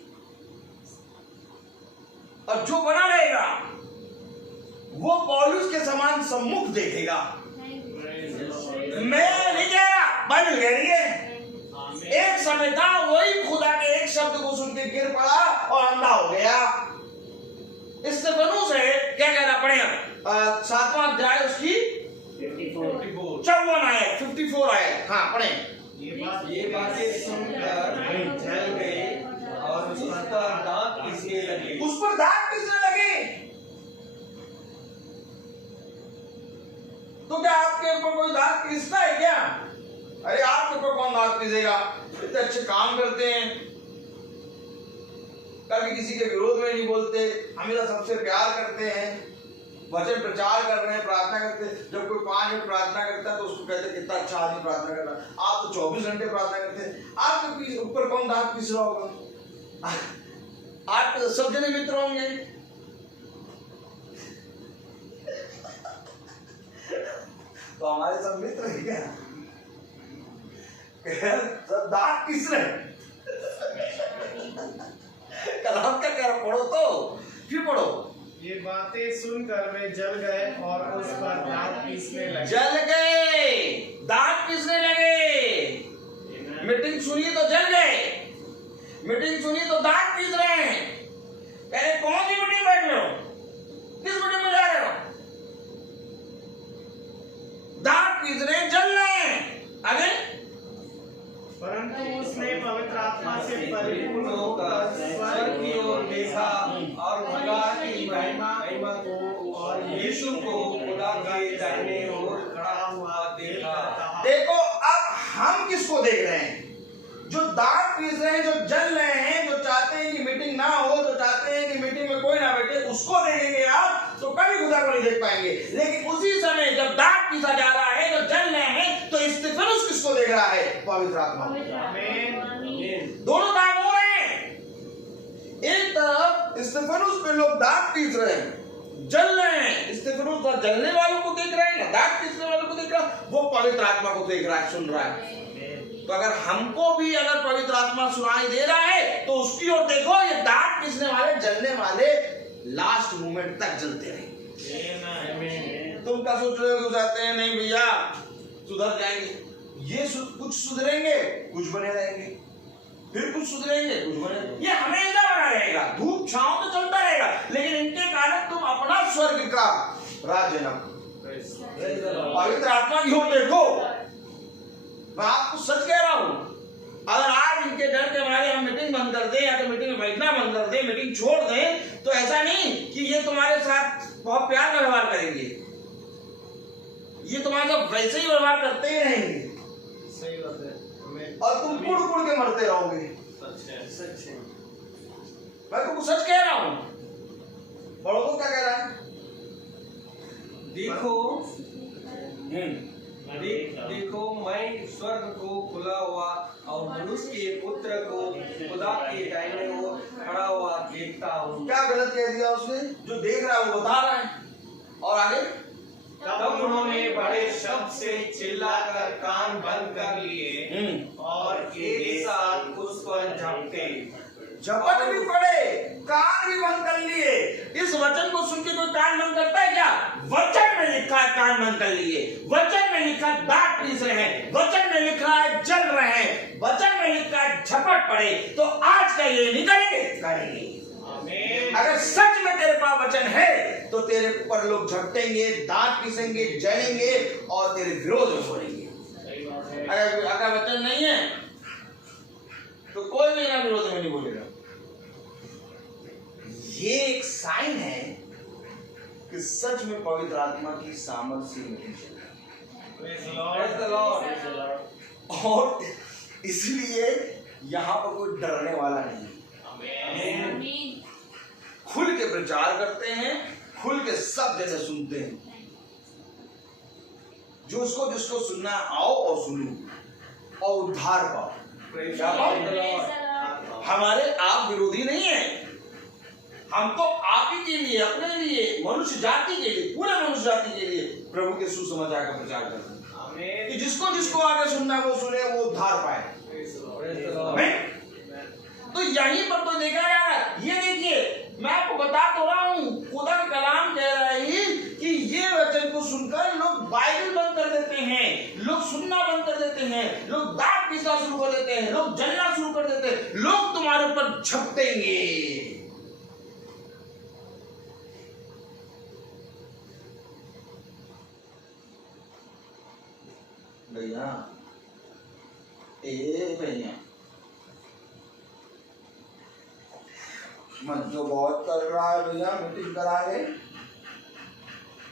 और जो बना रहेगा वो पौलुस के समान सम्मुख देखेगा। मैं नहीं कह रहा, बाइबल कह रही है। एक समय था वही खुदा के एक शब्द को सुन के गिर पड़ा और अंधा हो गया। इससे बनू से क्या कहना पड़ेगा, 7वां अध्याय उसकी 54 आया, 54 आया। हाँ पढ़े। ये बात ये बातें सुनकर जल गए और उस पर दांत पीसने लगे। उस पर दांत पीसने लगे। तो क्या आपके ऊपर कोई दांत पीसता है क्या? अरे आपके ऊपर कौन दांत पीसेगा? इतने अच्छे काम करते हैं, कभी किसी के विरोध में नहीं बोलते, हमेशा सबसे प्यार करते हैं, वचन प्रचार कर रहे हैं, प्रार्थना करते हैं। जब कोई 5 मिनट प्रार्थना करता है तो उसको कहते हैं कितना अच्छा आदमी प्रार्थना कर रहा है। आप तो 24 घंटे प्रार्थना करते हैं, आपके ऊपर कौन दांत पीस रहा होगा? आप सब जने मित्र होंगे। तो हमारे सब मित्र है क्या? सब दांत पीस रहे हैं। कलाम का कह पढ़ो तो फिर पढ़ो। ये बातें सुनकर वे जल गए और उस पर दांत पीसने लगे। जल गए, दांत पीसने लगे। मीटिंग सुनी तो जल गए, मीटिंग सुनी तो दांत पीस रहे हैं। कह कौन सी मीटिंग बैठ रहे हो? किस मीटिंग में जा रहे हो? दांत पीस रहे हैं, जल रहे हैं। आगे परंतु उसने पवित्र आत्मा से परिपूर्ण होकर स्वर्ग की ओर देखा और खुदा की महिमा को और यीशु को खुदा के दाहिने ओर खड़ा हुआ देखा। देखो अब हम किसको देख रहे हैं? जो दांत पीस रहे हैं, जो जल रहे हैं, जो चाहते हैं कि मीटिंग ना हो, जो चाहते हैं कि मीटिंग में कोई ना बैठे, उसको देखेंगे आप तो कभी खुदा को नहीं देख पाएंगे। लेकिन उसी समय जब दांत पीसा जा रहा है, जो जल रहे हैं, तो स्तिफनुस किसको देख रहा है? पवित्र आत्मा। दोनों काम हो रहे हैं। एक तरफ स्तिफनुस पे लोग दांत पीस रहे हैं, जल रहे हैं। स्तिफनुस ना जलने वालों को देख रहा है, ना दांत पीसने वालों को देख रहा है, वो पवित्र आत्मा को देख रहा है, सुन रहा है। तो अगर हमको भी अगर पवित्र आत्मा सुनाई दे रहा है तो उसकी ओर देखो। ये दांत पीसने वाले, जलने वाले लास्ट मोमेंट तक जलते रहेंगे। तुम क्या सोच रहे हो? जाते हैं नहीं भैया सुधर जाएंगे, ये कुछ सुधरेंगे, कुछ बने रहेंगे, फिर कुछ सुधरेंगे, कुछ बने। ये हमेशा बना रहेगा, धूप छांव तो चलता रहेगा, लेकिन इनके कारण तुम अपना स्वर्ग का राज्य न पवित्र आत्मा की ओर देखो। मैं आपको सच कह रहा हूं, अगर आज इनके डर के मारे हम मीटिंग बंद कर दें या तो मीटिंग में बैठना बंद कर दें, मीटिंग छोड़ दें, तो ऐसा नहीं कि ये तुम्हारे साथ बहुत प्यार का व्यवहार करेंगे। ये तुम्हारे साथ वैसे ही व्यवहार करते ही रहेंगे। सही बात है। और तुम कुड़ कुड़ के मरते रहोगे। सच है। मैं तुमको सच कह रहा हूं। पढ़ो तो क्या कह रहा है? देखो देखो मैं स्वर्ग को खुला हुआ और मनुष्य के पुत्र को खुदा के दाहिने ओर खड़ा हुआ देखता हूँ। क्या गलत कह दिया उसने? जो देख रहा है वो बता रहा है। और आगे तब उन्होंने बड़े शब्द से चिल्लाकर कान बंद कर लिए और एक साथ उस पर झपटे। झपट भी पड़े, कान भी बंद कर लिए। इस वचन को सुन के कोई कान बंद करता है क्या? वचन में लिखा है कान बंद कर लिए, वचन में लिखा है दांत पीस रहे हैं, वचन में लिखा है जल रहे हैं, वचन में लिखा है झपट पड़े। तो आज का ये नहीं करेंगे, करेंगे। अगर सच में तेरे पास वचन है तो तेरे ऊपर लोग झपटेंगे, दांत पीसेंगे, जलेंगे और तेरे विरोध में बोलेंगे। अगर वचन नहीं है तो कोई भी ना विरोध में नहीं बोलेगा। ये एक साइन है कि सच में पवित्र आत्मा की सामर्थ्य और इसलिए यहाँ पर कोई डरने वाला नहीं। खुल के प्रचार करते हैं, खुल के सब जैसे सुनते हैं। जो उसको जिसको सुनना आओ और सुनो और उद्धार पाओ। क्या पाओ? हमारे आप विरोधी नहीं है। हम तो आप ही के लिए, अपने लिए, मनुष्य जाति के लिए, पूरे मनुष्य जाति के लिए प्रभु के सुसमाचार का प्रचार करते हैं कि जिसको जिसको आगे सुनना वो सुने, वो उद्धार पाए। तो यहीं पर तो देखा जा रहा है। ये देखिए मैं आपको बता तो रहा हूँ, खुदा का कलाम कह रहा है कि ये वचन को सुनकर लोग बाइबल बंद कर देते हैं, लोग सुनना बंद कर देते हैं, लोग दांत पीसना शुरू कर देते हैं, लोग जलना शुरू कर देते हैं, लोग तुम्हारे ऊपर झपटेंगे। भैया भैया मन तो बहुत कर रहा है भैया, मीटिंग करा ले,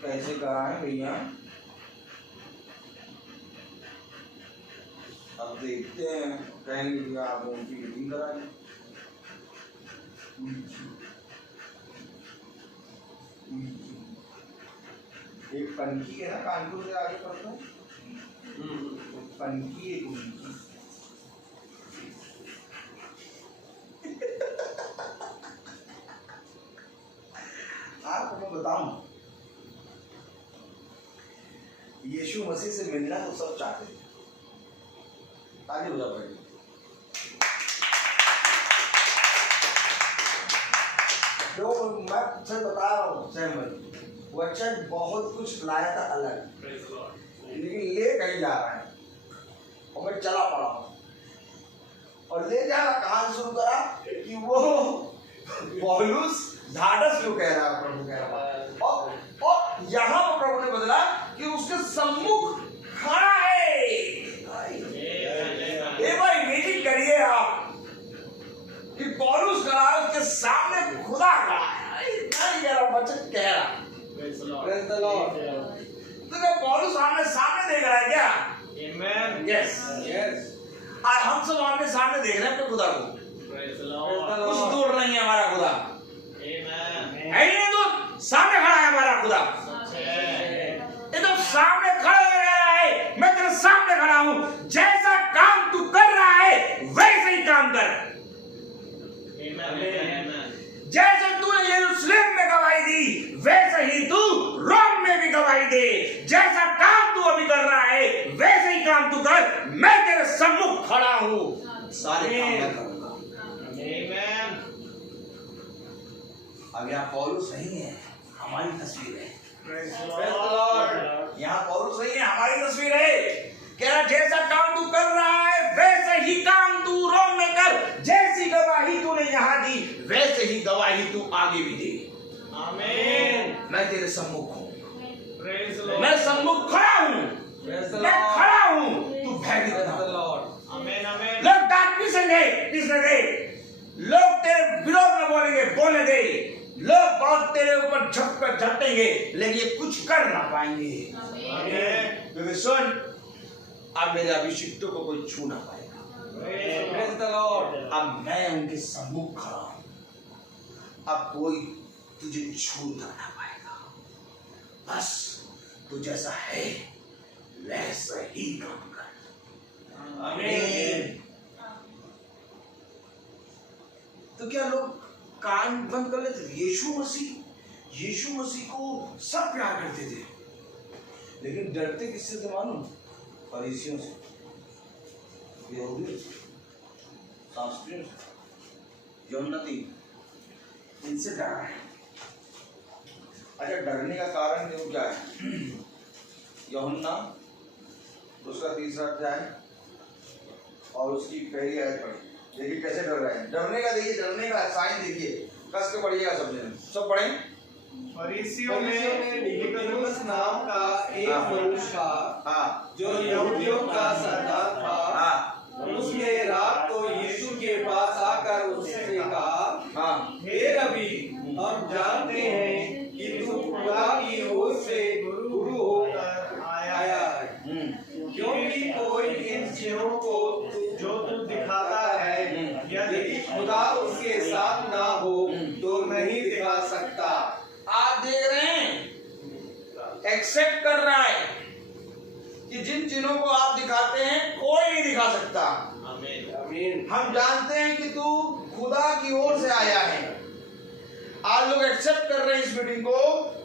कैसे कराएं भैया? अब देखते हैं, कहेंगे भैया आप उनकी मीटिंग करा लें। एक पनकी है ना कानपुर से आगे पड़ता है, पनकी एक उनकी। आपको मैं बताऊं, यीशु मसीह से मिलना तो सब चाहते थे। ताली बजा पड़ी। जो मैं तुझसे बता रहा हूँ सहमत, वचन बहुत कुछ लाया था अलग, लेकिन ले कहीं जा रहा है। और मैं चला पड़ा हूँ, और ले जाना कहां शुरू करा कि वो पौलुस ढाढ़स जो कह रहा है, प्रभु कह रहा है, और यहाँ वो प्रभु ने बदला कि उसके सम्मुख खड़ा है। एक बार इमेजिन करिए आप कि पौलुस खड़ा है, उसके सामने खुदा खड़ा है। नहीं कह रहा, वचन कह रहा। तो जब पौलुस सामने देख रहा है क्या? Yes yes. आज हम सब आमने सामने देख रहे हैं अपने खुदा को, कुछ दूर नहीं है हमारा खुदा, है ही नहीं दूर, सामने खड़ा है हमारा खुदा, एकदम सामने खड़ा हो रहा है। मैं तेरे सामने खड़ा हूं, जैसा काम तू कर रहा है वैसे ही काम कर। जैसे तूने यरूशलेम में गवाही दी, वैसे ही तू रोम में भी गवाही दे। जैसा काम तू अभी कर रहा है वैसे ही काम तू कर। मैं तेरे सम्मुख खड़ा हूं, सारे काम मैं करूंगा। अब यहाँ पौलुस नहीं है, हमारी तस्वीर है। यहाँ पौलुस नहीं है, हमारी तस्वीर है। कह रहा जैसा काम तू कर रहा है वैसे ही काम तू रोम में कर। जैसी गवाही तूने यहाँ दी वैसे ही गवाही तू आगे भी दे। आमीन। मैं तेरे सम्मुख हूँ, मैं सम्मुख खड़ा हूँ, मैं खड़ा हूँ, तू भयभीत ना हो। लोग डांटने से दे, लोग तेरे विरोध में बोलने दे, लोग बहुत तेरे ऊपर झपटेंगे, लेकिन ये कुछ कर ना पाएंगे। क्योंकि सुन, अब मेरे अभिषिक्तों को कोई छू ना पाएगा। अब मैं उनके सम्मुख खड़ा हूं, अब कोई तुझे छू ना पाएगा। बस तू जैसा है वैसा ही काम कर। आमीन। तो क्या लोग कान बंद कर लेते? यीशु मसीह को सब प्यार करते थे, लेकिन डरते किससे थे मालूम? फरीसियों से, यहूदियों से, शास्त्रियों से, जन्नती, इनसे डरा है। अच्छा, डरने का कारण क्यों क्या है? यूहन्ना उसका 3रा अध्याय और उसकी पहली आयत पढ़ी, देखिए कैसे डर रहे हैं। डरने का देखिए, डरने का साइन देखिए, कस के पढ़िएगा सब पढ़ें। फरीसियों में निकोदेमुस नाम का एक मनुष्य था, जो यहूदियों का सरदार था। उसने रात को यीशु के पास आकर उससे कहा, हे रबी, हम जानते हैं कि तू खुदा की ओर से गुरु होकर आया है, क्योंकि कोई इन चिन्हों को जो तू दिखाता है, यदि खुदा उसके साथ ना हो तो नहीं दिखा सकता। आप देख रहे हैं, एक्सेप्ट कर रहा है कि जिन चिन्हों को आप दिखाते हैं कोई नहीं दिखा सकता। आमीन। हम जानते हैं कि तू खुदा की ओर से आया है। आज लोग एक्सेप्ट कर रहे हैं इस मीटिंग को,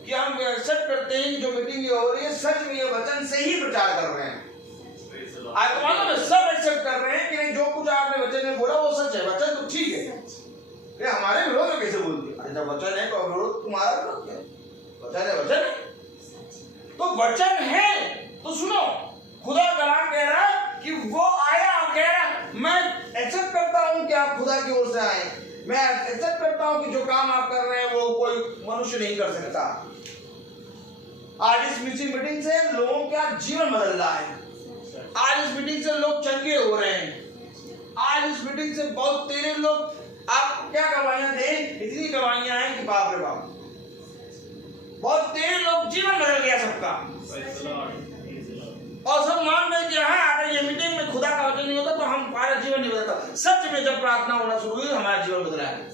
कि हम एक्सेप्ट करते हैं कि जो मीटिंग ये हो रही है सच में ये वचन से ही प्रचार कर रहे हैं। आज तो मालूम है, सब एक्सेप्ट कर रहे हैं कि नहीं, जो कुछ आपने वचन में बोला वो सच है, वचन तो ठीक है। ये हमारे विरोध में कैसे बोलते? अरे जब वचन है तो विरोध तुम्हारा विरोध क्या? वचन है, वचन है तो वचन है तो सुनो। खुदा कलाम कह रहा है कि वो आया, कह रहा मैं एक्सेप्ट करता हूं कि आप खुदा की ओर से आए, मैं एक्सेप्ट करता हूं कि जो काम आप कर रहे हैं वो कोई मनुष्य नहीं कर सकता। आज इस मीटिंग से लोगों का जीवन बदल रहा है। आज इस मीटिंग से लोग चंगे हो रहे हैं। आज इस मीटिंग से बहुत तेरे लोग, आप क्या गवाहियां दें, इतनी गवाहियां हैं कि बाप रे बाप, बहुत तेरे लोग, जीवन बदल गया सबका। और सब मान रहे कि हाँ, अगर ये मीटिंग में खुदा का वचन नहीं होता तो हमारा जीवन नहीं बदलता। सच में जब प्रार्थना होना शुरू हुई हमारा जीवन बदला है,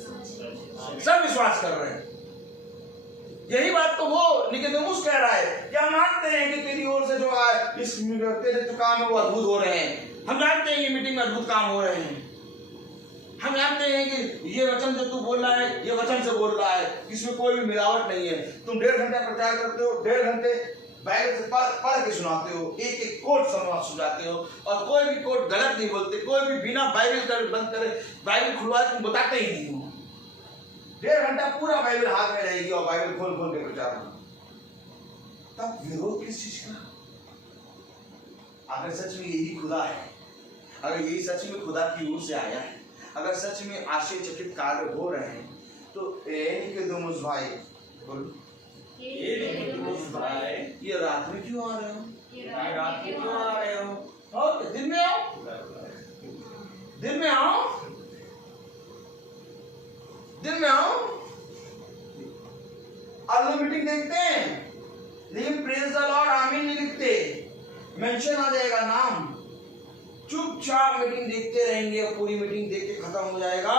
सब विश्वास कर रहे हैं। यही बात तो वो निकोदेमुस कह रहा है, क्या मानते हैं कि तेरी ओर से जो है इस तेरे जो काम है वो अद्भुत हो रहे हैं। हम जानते हैं ये मीटिंग में अद्भुत काम हो रहे हैं। हम जानते हैं कि ये वचन जो तू बोल रहा है ये वचन से बोल रहा है, इसमें कोई भी मिलावट नहीं है। तुम 1.5 घंटा प्रचार करते हो, 1.5 घंटे बाइबल से पढ़ के सुनाते हो, एक एक कोट सुनाते हो, और कोई भी कोट गलत नहीं बोलते। कोई भी बिना बाइबल बंद करे, बाइबल खुलवा तुम बताते ही नहीं हो। 1.5 घंटा पूरा बाइबल हाथ में रहेगी और बाइबल खोल खोल के प्रचार होगा। तब विरोध किस चीज का? अगर सच में यही खुदा है, अगर यही सच में खुदा की ओर से आया है, अगर सच में आश्चर्यचकित कार्य हो रहे हैं, तो निकोदेमुस भाई बोलो, ये रात में क्यों आ रहे हो? रात में क्यों आ रहे हो? और दिन में आओ, दिन में आओ, दिन में आओ। आप लोग मीटिंग देखते हैं लेकिन प्रेज द लॉर्ड आमीन नहीं लिखते, मेंशन आ जाएगा नाम। चुपचाप मीटिंग देखते रहेंगे, पूरी मीटिंग देख के खत्म हो जाएगा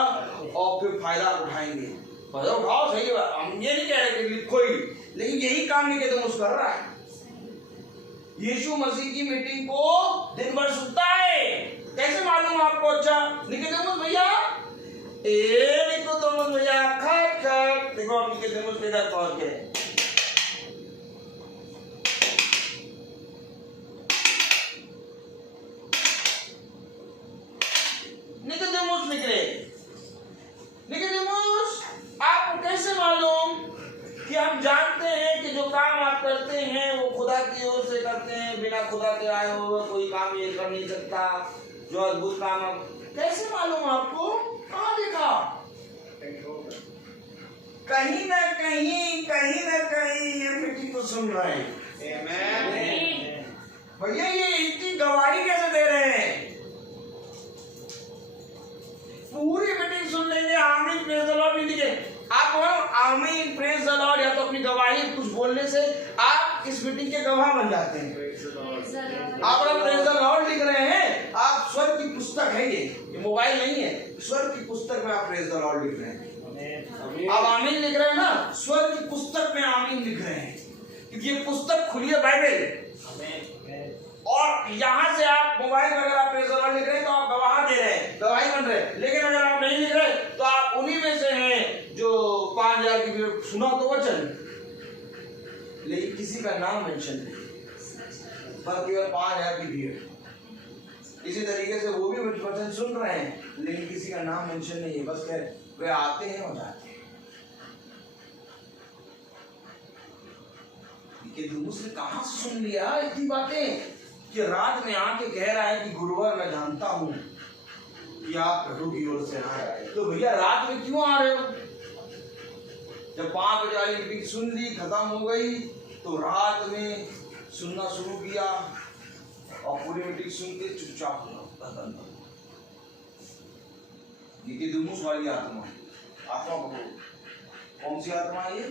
और फिर फायदा उठाएंगे। फायदा उठाओ, सही बात, हम ये नहीं कह रहे कि लिखो ही, लेकिन यही काम निकोदेमुस कर रहा है। यीशु मसीह की मीटिंग को दिन भर सुनता है। कैसे मालूम आपको? अच्छा निकोदेमुस भैया, निकोदेमुस भैया खट देखो, आप निकोदेमुस के घर पहुंच गए। निकोदेमुस निकले। निकोदेमुस, आपको कैसे मालूम कि हम जानते हैं कि जो काम आप करते हैं वो खुदा की ओर से करते हैं, बिना खुदा के आए हुए कोई काम ये कर नहीं सकता, जो अद्भुत काम आप, कैसे मालूम आपको? कहाँ देखा? कहीं ना कहीं ये मीटिंग को सुन रहे हैं। भैया ये इनकी गवाही कैसे दे रहे हैं? पूरी मीटिंग सुन लेंगे, आमीन प्रेज द लॉर्ड नहीं लिखे। आप आमीन प्रेज द लॉर्ड या तो अपनी गवाही कुछ बोलने से आप इस मीटिंग के गवाह बन जाते हैं। आप अगर प्रेज द लॉर्ड लिख रहे हैं, आप स्वर्ग की पुस्तक है, ये मोबाइल नहीं है, स्वर्ग की पुस्तक में आप प्रेज द लॉर्ड लिख रहे हैं। आप आमीन लिख रहे हैं ना, स्वर्ग की पुस्तक में आमीन लिख रहे हैं, क्योंकि ये पुस्तक खुली है बाइबल। और यहाँ से आप मोबाइल में अगर आप प्रेज द लॉर्ड लिख रहे हैं तो आप गवाह दे रहे हैं, गवाही बन रहे हैं। लेकिन अगर आप नहीं लिख रहे तो आप उन्हीं में से हैं जो 5000 की भीड़ सुना तो वचन, लेकिन किसी का नाम मेंशन नहीं, बस केवल 5000 की भीड़। इसी तरीके से वो भी वचन सुन रहे हैं लेकिन किसी का नाम मेंशन नहीं है, बस वे आते हैं और जाते हैं। निकोदेमुस ने कहां से सुन लिया इतनी बातें कि रात में आके कह रहा है कि गुरुवर मैं जानता हूं कि आप प्रभु की ओर से आए। तो भैया रात में क्यों आ रहे हो? जब 5 बजे वाली मीटिंग सुन ली, खत्म हो गई, तो रात में सुनना शुरू किया और पूरी मीटिंग सुन के चुपचाप हो। निकोदेमुस वाली आत्मा को कौन सी आत्मा है ये?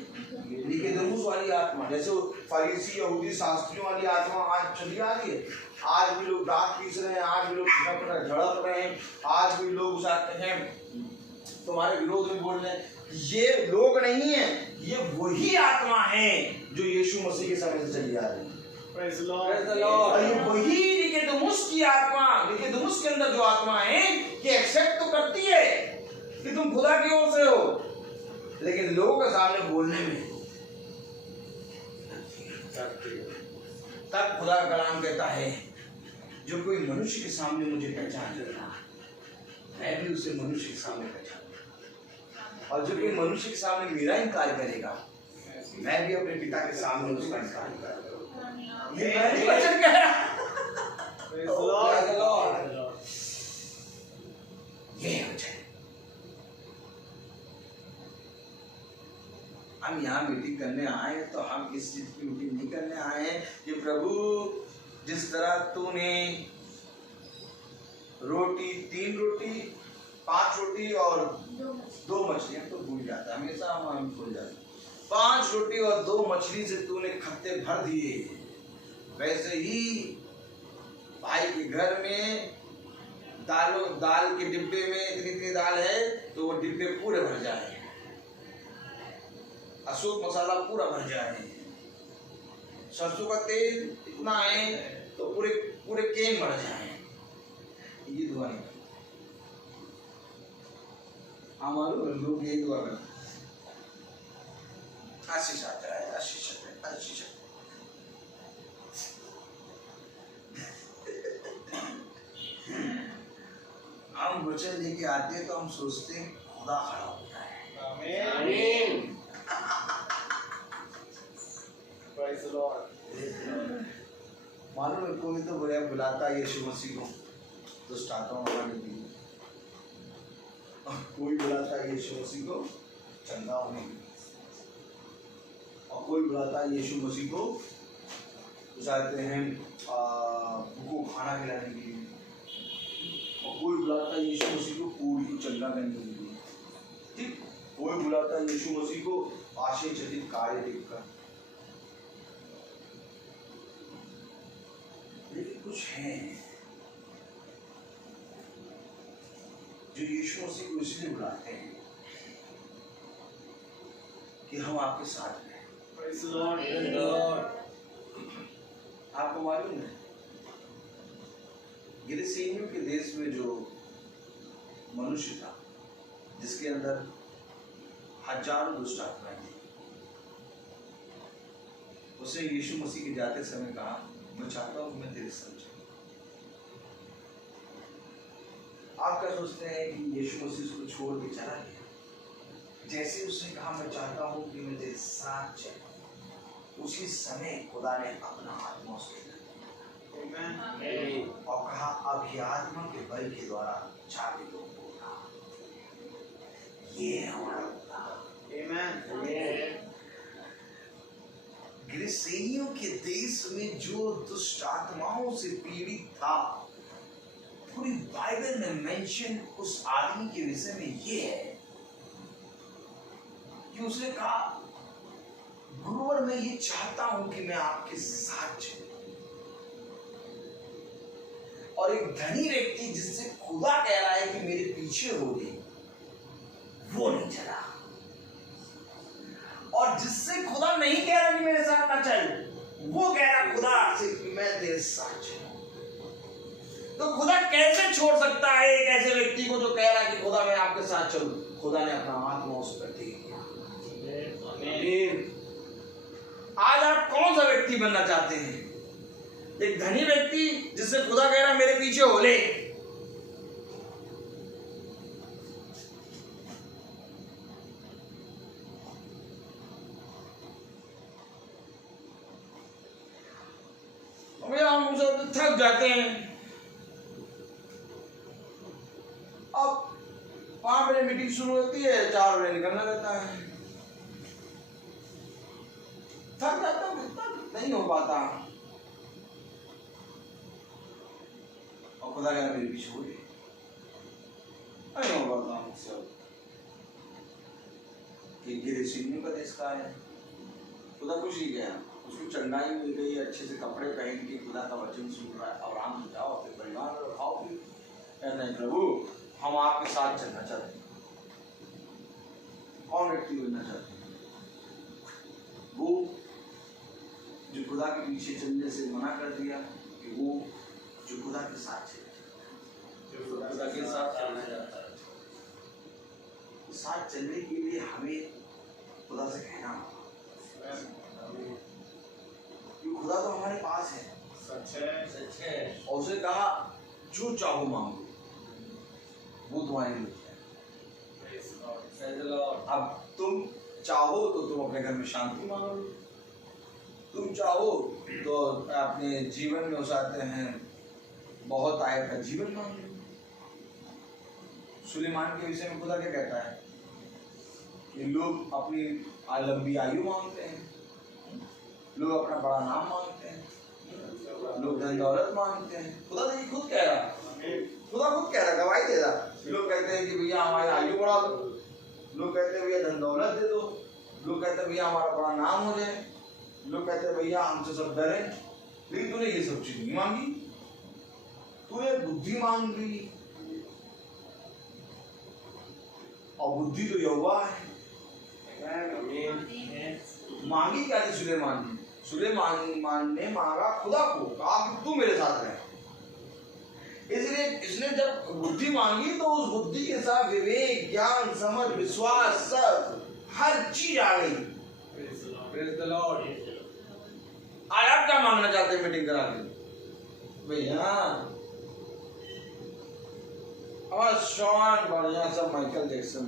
निकोदेमुस वाली आत्मा। जैसे फरीसी यहूदी शास्त्रियों वाली आत्मा आज चली आ रही है। आज भी लोग दांत पीस रहे हैं, आज भी लोग झड़प रहे हैं, आज भी लोग उसाते हैं, तुम्हारे विरोध में बोल रहे हैं। ये लोग नहीं है, ये वही आत्मा है जो यीशु मसीह के समय से चली आ रही है। Praise the Lord. वही निकोदेमुस की आत्मा, निकोदेमुस के अंदर जो आत्मा है कि एक्सेप्ट तो करती है कि तुम खुदा की ओर से हो, लेकिन लोगों के सामने बोलने में तब खुदा का कलाम कहता है जो कोई मनुष्य के सामने मुझे पहचान लेगा, मैं भी उसे मनुष्य के सामने पहचानूंगा, और जो कोई मनुष्य के सामने मेरा इनकार करेगा, मैं भी अपने पिता के सामने उसका इनकार करूंगा। ये मैंने वचन कह रहा। ये वचन हम यहाँ मीटिंग करने आए तो हम किस चीज की मीटिंग नहीं करने आए हैं कि प्रभु जिस तरह तूने रोटी 3 रोटी 5 रोटी और 2 मछलियां, तो भूल जाता है हमेशा, हम भूल जाते। 5 रोटी और 2 मछली से तूने खत्ते भर दिए, वैसे ही भाई के घर में दाल के डिब्बे में इतनी दाल है तो वो डिब्बे पूरे भर जाए, अशोक मसाला पूरा भर जाए, सरसों का तेल इतना है तो पूरे केन भर जाए। ये दुआ नहीं, हमारे लोग यही दुआ करते, आशीष आता है, आशीष आता है, आशीष आता है। हम वचन लेके आते तो हम सोचते हैं खुदा खड़ा होता है। आमीन। Praise the Lord. मालूम है कोई तो बड़ा बुलाता है यीशु मसीह को दुष्ट आत्मा भगाने के लिए, कोई बुलाता है यीशु मसीह को चंगा होने के लिए, और कोई बुलाता है यीशु मसीह को चाहते हैं उनको खाना खिलाने के लिए, और कोई बुलाता है यीशु मसीह को पूरी को चंगा करने के लिए, ठीक, कोई बुलाता है यीशु मसीह को आश्चर्यचकित कार्य देखकर। लेकिन कुछ हैं जो यीशु मसीह को इसलिए बुलाते हैं कि हम आपके साथ हैं। Praise the Lord. आपको मालूम है गिरिसीनियों के देश में जो मनुष्य था जिसके अंदर हजारों दुष्ट आत्माएं थी, उसे यीशु मसीह के जाते समय कहा, मैं चाहता हूं मैं तेरे संग चलूं। आप क्या सोचते हैं कि यीशु मसीह उसको छोड़ के चला गया? जैसे उसने कहा मैं चाहता हूं कि मैं तेरे साथ चलूं, उसी समय खुदा ने अपना आत्मा उसके और कहा अब आत्मा के बल के द्वारा चाबी दो, ये हमारा गिरिसेनियों के देश में जो दुष्ट आत्माओं से पीड़ित था, पूरी बाइबल में मेंशन उस आदमी के विषय में ये है कि उसने कहा गुरुवर मैं ये चाहता हूं कि मैं आपके साथ चलूं। और एक धनी व्यक्ति जिससे खुदा कह रहा है कि मेरे पीछे हो गए, वो नहीं चला, और जिससे खुदा नहीं कह रहा कि मेरे साथ ना चल, वो कह रहा खुदा से कि मैं तेरे साथ चलूं। तो खुदा कैसे छोड़ सकता है एक ऐसे व्यक्ति को जो कह रहा है कि खुदा मैं आपके साथ चलूं? खुदा ने अपना आत्मा उस पर दे दिया। आज आप कौन सा व्यक्ति बनना चाहते हैं? एक धनी व्यक्ति जिससे खुदा कह रहा है मेरे पीछे हो ले, हम सब थक जाते हैं। अब 5 बजे मीटिंग शुरू होती है, 4 बजे निकलना रहता है, थक जाता हूं, इतना नहीं हो पाता, और खुदा कह मेरे पीछे हो गए, नहीं हो पाता मुझसे। गिरिसीनियों का देश का है, खुदा कुछ नहीं गया, उसको चंगाई मिल गई, अच्छे से कपड़े पहन के खुदा का वचन सुन रहा है, और आराम से जाओ अपने परिवार और खाओ पी। नहीं प्रभु हम आपके साथ चलना चाहते हैं। कौन व्यक्ति बनना चाहते हैं? वो जो खुदा के पीछे चलने से मना कर दिया, कि वो जो खुदा के साथ चले, जो खुदा के साथ चलना चाहता है। साथ चलने के लिए हमें खुदा से कहना होगा, खुदा तो हमारे पास है, सच है, और उसे कहा जो चाहो मांगो वो तुम्हारे लिए है। अब तुम चाहो तो तुम अपने घर में शांति मांगो, तुम चाहो तो अपने जीवन में उसाते हैं बहुत आय का जीवन मांगो। सुलेमान के विषय में खुदा क्या कहता है कि लोग अपनी लंबी आयु मांगते हैं, लोग अपना बड़ा नाम मांगते हैं, लोग धन दौलत मांगते हैं। खुदा देखिए खुद कह रहा, खुदा खुद कह रहा, गवाही दे रहा। लोग कहते हैं कि भैया हमारी आयु बढ़ा दो, लोग कहते हैं भैया धन दौलत दे दो, लोग कहते हैं भैया हमारा बड़ा नाम हो जाए, लोग कहते हैं भैया हमसे सब डरे। लेकिन तूने ये सब चीज नहीं मांगी, तूने बुद्धि मांग ली, और बुद्धि तो यहोवा है। मांगी क्या थी सुलेमान ने? सुलेमान ने मांगा खुदा को, कहा कि तू मेरे साथ रहे। इसलिए इसने जब बुद्धि मांगी तो उस बुद्धि के साथ विवेक, ज्ञान, समझ, विश्वास, सब हर चीज आ गई। Praise the Lord. आज आप क्या मांगना चाहते हैं मीटिंग करा के? भैया हमारा शॉन बढ़िया सा माइकल जैक्सन,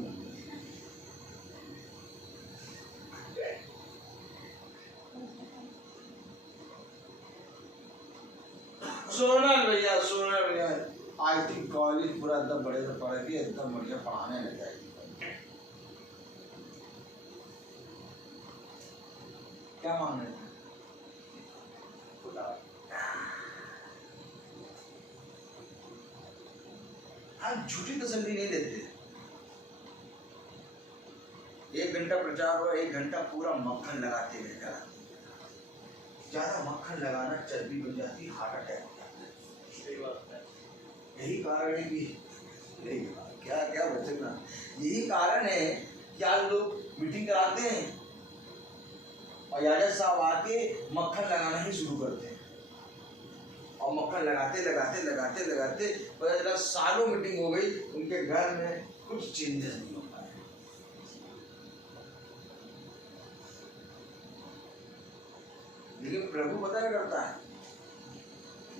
सोनल भैया IT कॉलेज पूरा एकदम बड़े से पढ़े थे, एकदम बढ़िया पढ़ाने लग जाएगी। क्या मांग रहे थे? हम झूठी तसल्ली नहीं देते। 1 घंटा प्रचार हुआ, 1 घंटा पूरा मक्खन लगाते रहता। ज्यादा मक्खन लगाना चर्बी बन जाती, हार्ट अटैक हो जाता है। यही कारण है कि क्या क्या बचना, यही कारण है कि आज लोग मीटिंग कराते हैं और याजक साहब आके मक्खन लगाना ही शुरू करते हैं, और मक्खन लगाते लगाते लगाते लगाते पता चला सालों मीटिंग हो गई, उनके घर में कुछ चेंजेस नहीं हो पाए। लेकिन प्रभु पता क्या करता है?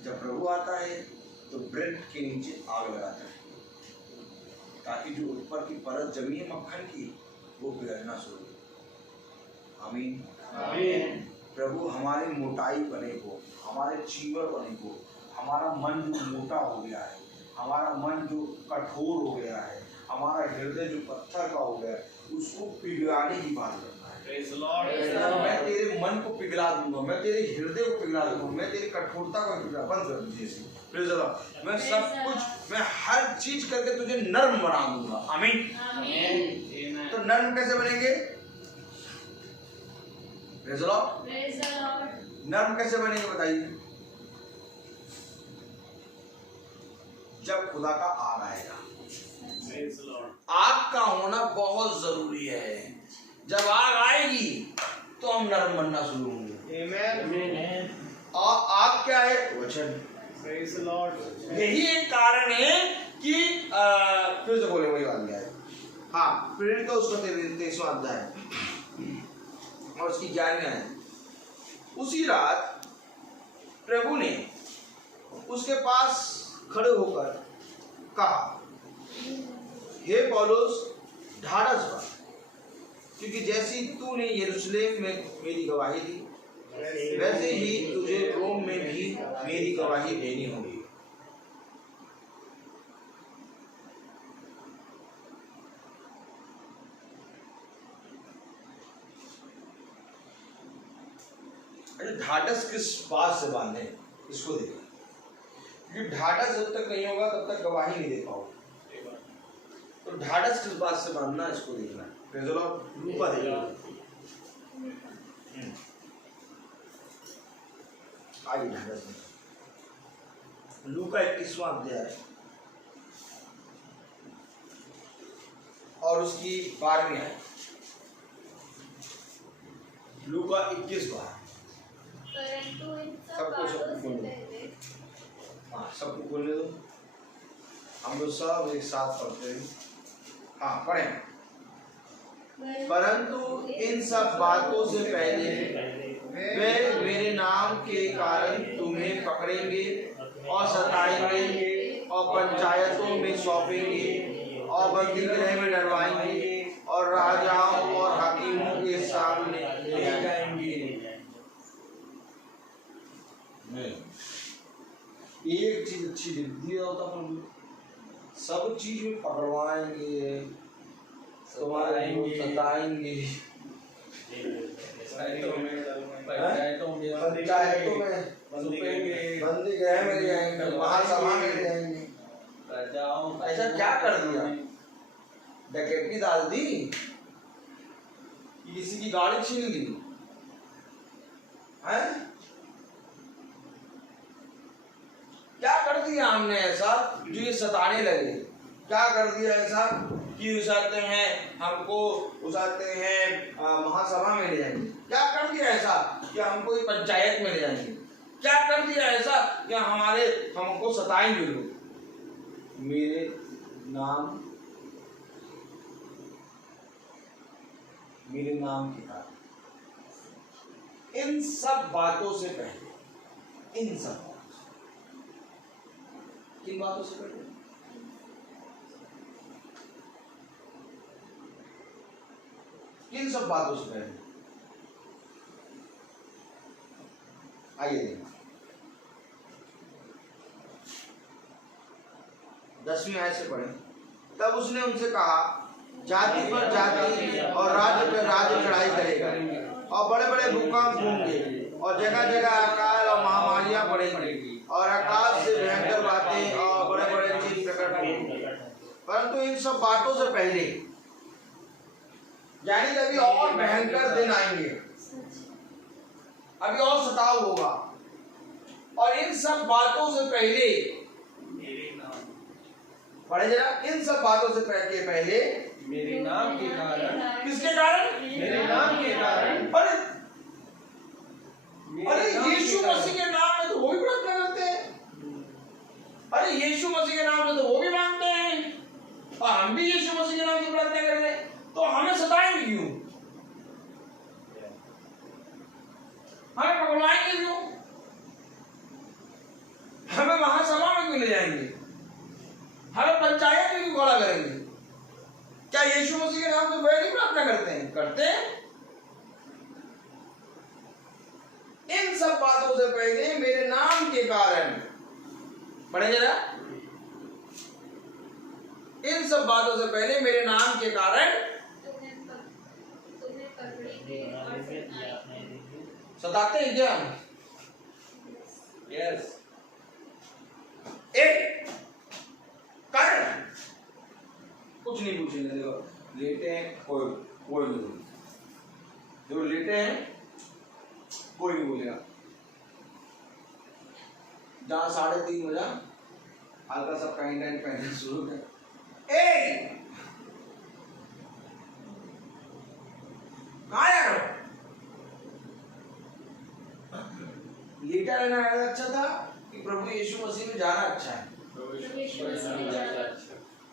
जब प्रभु आता है तो ब्रेड के नीचे आग लगाता है, ताकि जो ऊपर की परत जमी है मक्खन की वो पिघलना शुरू हो। आमीन आमीन। प्रभु हमारी मोटाई बने को, हमारे चीवर बने को, हमारा मन जो मोटा हो गया है, हमारा मन जो कठोर हो गया है, हमारा हृदय जो पत्थर का हो गया है, उसको पिघलाने की बात करता है। मैं तेरे मन को पिघला दूंगा, मैं तेरे हृदय को पिघला दूंगा, मैं तेरी कठोरता को पिघला, बंद कर दीजिए। मैं सब कुछ, मैं हर चीज करके तुझे नर्म बना दूंगा। आमीन। तो नर्म कैसे बनेंगे? नर्म कैसे बनेंगे बताइए? जब खुदा का आग आएगा। आग का होना बहुत जरूरी है। जब आग आएगी तो हम नर्म बनना शुरू होंगे। और आग क्या है? वचन। यही एक कारण है कि फिर से बोले वही बात क्या है। हाँ, प्रेरित का उसका 23वां अध्याय और उसकी 11वीं आयत। उसी रात प्रभु ने उसके पास खड़े होकर कहा, हे पौलुस, ढाढ़स बन, क्योंकि जैसी तूने यरूशलेम में मेरी गवाही दी, वैसे ही तुझे रोम में भी मेरी गवाही देनी होगी। ढाढ़स किस बात से बांधे, इसको देखो, क्योंकि ढाढ़स जब तक नहीं होगा तब तक गवाही नहीं दे पाओगे। तो ढाढ़स किस बात से बांधना, इसको देखना। लूका देखो, आगे ढाढ़स में लूका 21वां अध्याय और उसकी 12वीं आयत। लूका 21 बार। सबको सबको बोलने दो, हम लोग सब एक साथ पढ़ते हैं। हाँ पढ़ें। परंतु इन सब बातों से पहले वे मेरे नाम के कारण तुम्हें पकड़ेंगे और सताएंगे और पंचायतों में सौंपेंगे और बंदी गृह में डरवाएंगे और राजाओं और हाकिमों के सामने ले जाएंगे। एक चीज अच्छी दिखती होता प्रभु, सब चीज में पकड़वाएंगे, तुम्हारे सताएंगे, पंचायतों में ग्रह में ले जाएंगे, महासभा में ले जाएंगे। ऐसा क्या कर दिया? डकैती डाल दी, किसी की गाड़ी छीन ली है? क्या कर दिया हमने ऐसा जो ये सताने लगे? क्या कर दिया ऐसा कि उसाते हैं हमको, उसाते हैं महासभा में ले जाएंगे? क्या कर दिया ऐसा कि हमको पंचायत में ले जाएंगे? क्या कर दिया ऐसा कि हमको सताएंगे लोग? मेरे नाम के कारण। इन सब बातों से पहले, इन सब बातों से, किन बातों से पहले? किन सब बातों से पहले? आइए देखिए 10वीं आयत से पढ़ें। तब उसने उनसे कहा, जाति पर जाति और राज्य पर राज्य चढ़ाई करेगा, और बड़े बड़े भूकंप होंगे, और जगह जगह अकाल और महामारियां पड़ेंगी, और आकाश से भयंकर बातें और बड़े बड़े चीज प्रकट होंगे। परंतु इन सब बातों से पहले, यानी कि अभी और भयंकर दिन आएंगे, अभी और सताव होगा, और इन सब बातों से पहले, पढ़े जरा, इन सब बातों से पहले मेरे नाम के कारण। किसके कारण? मेरे नाम के कारण। अरे यीशु मसीह के नाम में तो वो भी प्रार्थना करते हैं। अरे यीशु मसीह के नाम में तो वो भी मांगते हैं, और हम भी यीशु मसीह के नाम की प्रार्थना कर रहे हैं, तो हमें सताएंगे क्यों? हमें पकड़वाएंगे क्यों? हमें महासभा में क्यों ले जाएंगे? हमें पंचायत में क्यों खड़ा करेंगे? क्या यीशु मसीह के नाम से वह नहीं प्रार्थना करते हैं? करते हैं। इन सब बातों से पहले मेरे नाम के कारण, पढ़े जरा, इन सब बातों से पहले मेरे नाम के कारण तुम्हें पकड़ेंगे और सताएंगे। सताते हैं क्या? यस। एक कारण कुछ नहीं पूछेंगे। देखो लेटे हैं, कोई नहीं बोलेगा। देखो लेटे हैं, कोई नहीं बोलेगा। जहाँ 3:30 बजा हल्का सा पैंट पहनना शुरू कर, लेटा रहना अच्छा था कि प्रभु यीशु मसीह में जाना अच्छा है?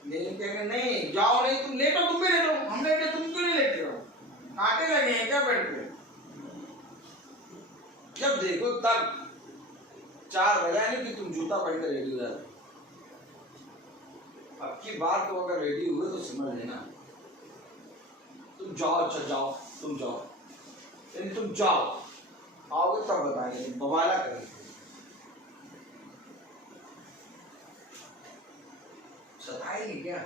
लेकिन कहेंगे नहीं जाओ, नहीं तुम लेटो, तुम भी लेटो, हम लेटे, तुम क्यों नहीं लेटे हो? कांटे लगे हैं क्या पेट पे? जब देखो तब 4 बजा नहीं कि तुम जूता पहन कर रेडी हो जाते। अब की बार तो अगर रेडी हुए तो समझ लेना, तुम जाओ, अच्छा जाओ, तुम जाओ, लेकिन तुम जाओ, आओगे तब बताएंगे, तुम बवाला करेंगे। सताएंगे क्या?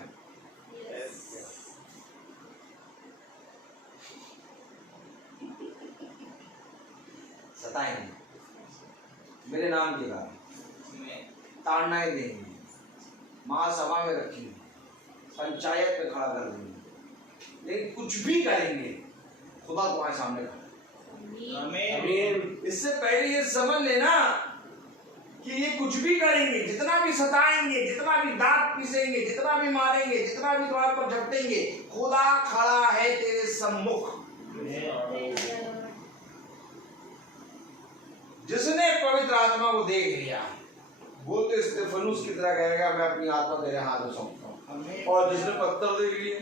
सताएंगे मेरे नाम के कारण, ताड़नाएं देंगे, महासभा में रखेंगे, पंचायत में खड़ा कर देंगे, लेकिन कुछ भी करेंगे खुदा तुम्हारे सामने खड़ा। आमीन। इससे पहले ये समझ लेना कि ये कुछ भी करेंगे, जितना भी सताएंगे, जितना भी दांत पीसेंगे, जितना भी मारेंगे, जितना भी तुम्हारे पर झपटेंगे, खुदा खड़ा है तेरे सम्मुख। जिसने पवित्र आत्मा को देख लिया वो तो स्तेफनुस की तरह कहेगा मैं अपनी आत्मा तेरे हाथ में सौंपता हूं। और जिसने पत्थर देख लिए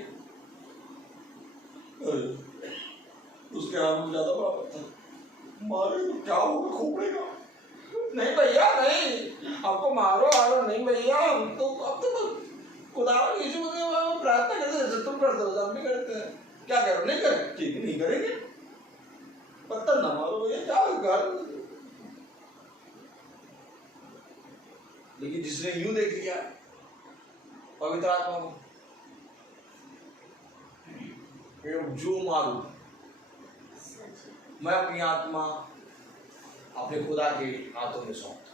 उसके हाथ में ज्यादा बड़ा पत्थर मारे तो क्या होगा? खोपड़े का? नहीं भैया नहीं, आपको मारो मारो नहीं भैया, हम तो अब तो खुदा यीशु मसीह प्रार्थना करते जैसे तुम करते हो, हम भी करते हैं। क्या करो? नहीं करें? ठीक है, नहीं करेंगे, पत्थर ना मारो भैया, क्या होगा? लेकिन जिसने यूं देख लिया पवित्र आत्मा को, जो मारू मैं अपनी आत्मा अपने खुदा के हाथों में सौंपता,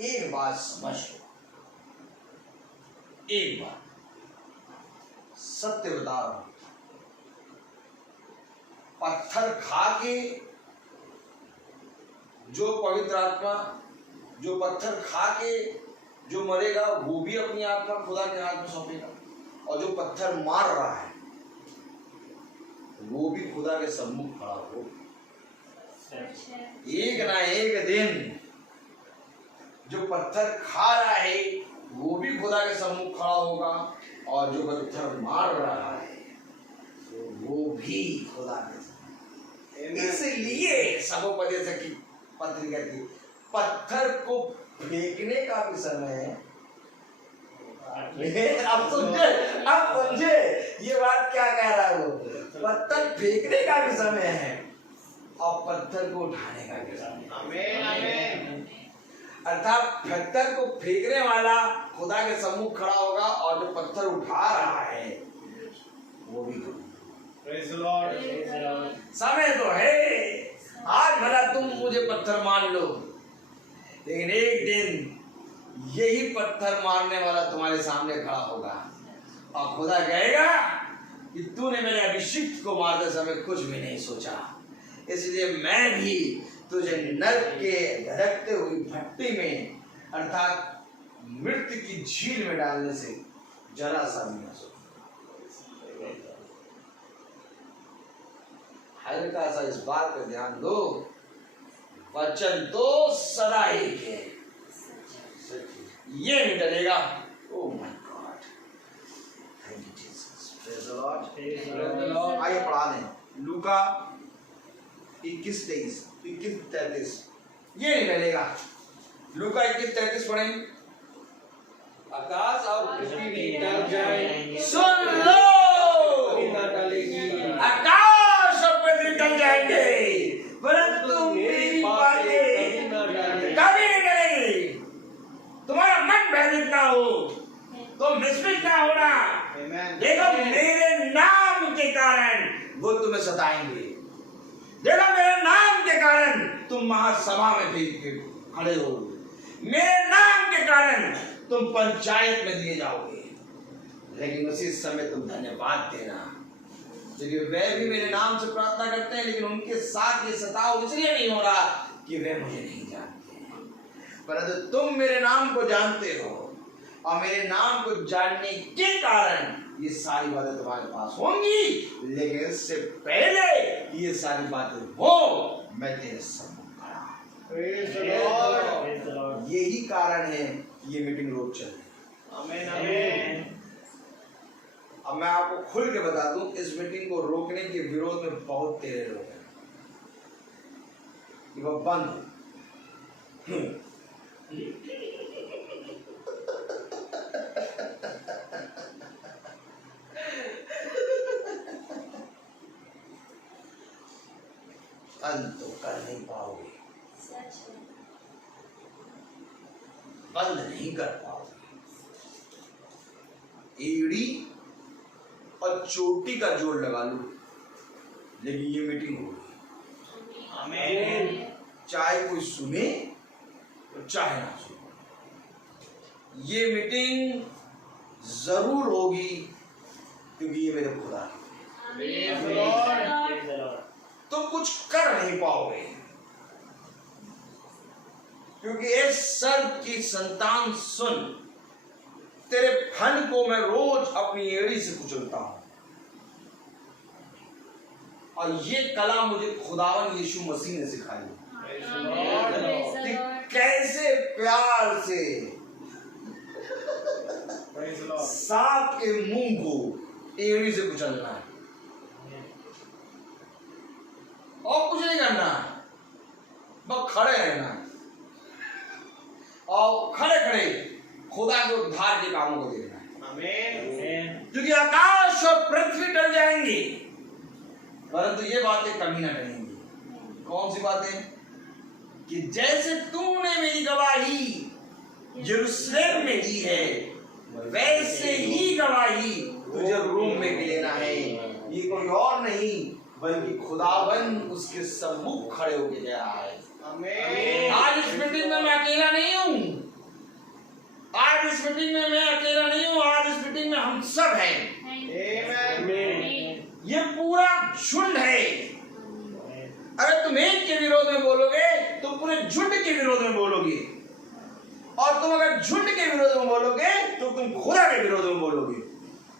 एक बात समझ लो, एक बात सत्य बता रहा हूं, पत्थर खा के जो पवित्र आत्मा, जो पत्थर खा के जो मरेगा वो भी अपनी आत्मा खुदा के हाथ में सौंपेगा, और जो पत्थर मार रहा है वो भी खुदा के सम्मुख खड़ा हो। एक ना एक दिन जो पत्थर खा रहा है वो भी खुदा के सम्मुख खड़ा होगा, और जो पत्थर मार रहा है वो भी खुदा के सम्मुख। इसलिए सभोपदेशक की पत्री कहती है पत्थर को फेंकने का भी समय है। अब समझे ये बात क्या कह रहा है वो, पत्थर फेंकने का भी समय है और पत्थर को उठाने का भी समय। आमीन आमीन। अर्थात पत्थर को फेंकने वाला खुदा के सम्मुख खड़ा होगा, और जो पत्थर उठा रहा है वो भी। Praise the Lord. समय तो है, आज भला तुम मुझे पत्थर मान लो, लेकिन एक दिन यही पत्थर मारने वाला तुम्हारे सामने खड़ा होगा, और खुदा कहेगा कि तूने मेरे अभिषिक्त को मारते समय कुछ भी नहीं सोचा, इसलिए मैं भी तुझे नरक के धड़कते हुई भट्टी में अर्थात मृत्यु की झील में डालने से जरा सा भी न सोचा। हल्का सा इस बात पे ध्यान दो, वचन तो सदा एक है, ये नहीं डरेगा। Oh my God, thank you Jesus, praise the Lord. आइए पढ़ा दें लूका 21:23, ये नहीं डरेगा। लूका 21:33 पढ़ें। आकाश और पृथ्वी भी टल जाएंगे, सुन लो, न टलेगी। आकाश और पृथ्वी टल जाएंगे परंतु मेरी बातें कभी नहीं टलेगी। तुम्हारा मन भयभीत ना हो, तुम विस्मित ना होना। देखो मेरे नाम के कारण वो तुम्हें सताएंगे, देखो मेरे नाम के कारण तुम महासभा में खड़े हो, मेरे नाम के कारण तुम पंचायत में दिए जाओगे, लेकिन उसी समय तुम धन्यवाद देना, क्योंकि वे भी मेरे नाम से प्रार्थना करते हैं, लेकिन उनके साथ ये सताव इसलिए नहीं हो रहा कि वे मुझे नहीं जानते, परंतु तुम मेरे नाम को जानते हो, और मेरे नाम को जानने के कारण ये सारी बातें तुम्हारे पास होंगी, लेकिन इससे पहले ये सारी बातें हो मैं तेरे सम्मुख खड़ा। यही कारण है ये मीटिंग रोज चल रही। आमीन आमीन। अब मैं आपको खुल के बता दूं, इस मीटिंग को रोकने के विरोध में बहुत तेरे लोग हैं, कि वो बंद बंद तो कर नहीं पाओगे, बंद नहीं कर पाओगे। एड़ी और चोटी का जोड़ लगा लो, लेकिन ये मीटिंग होगी। आमीन। चाहे कोई सुने और चाहे ना सुने, ये मीटिंग जरूर होगी, क्योंकि ये मेरे खुदा है। Praise the Lord. तुम कुछ कर नहीं पाओगे, क्योंकि इस सर्प की संतान सुन, तेरे फन को मैं रोज अपनी एड़ी से कुचलता हूं, और ये कला मुझे खुदावन यीशु मसीह ने सिखाई कि कैसे प्यार से सांप के मुंह को एड़ी से कुचलना है, और कुछ नहीं करना, बस खड़े रहना है, और खड़े खड़े खुदा के उद्धार के कामों को देखना है। आमीन। क्योंकि आकाश और पृथ्वी टल जाएंगी, परंतु ये बातें कभी ना टलेंगी। कौन सी बातें? कि जैसे तूने मेरी गवाही यरूशलेम में दी है, वैसे ही गवाही तुझे रोम में भी लेना है। ये कोई और नहीं बल्कि खुदावन उसके सम्मुख खड़े होके दे रहा है। आमीन। आज इस मीटिंग में मैं अकेला नहीं हूँ, आज इस मीटिंग में मैं अकेला नहीं हूँ, आज इस मीटिंग में हम सब हैं। आमीन। ये पूरा झुंड है। अगर तुम एक के विरोध में बोलोगे तो पूरे झुंड के विरोध में बोलोगे, और तुम अगर झुंड के विरोध में बोलोगे तो तुम खुदा के विरोध में बोलोगे,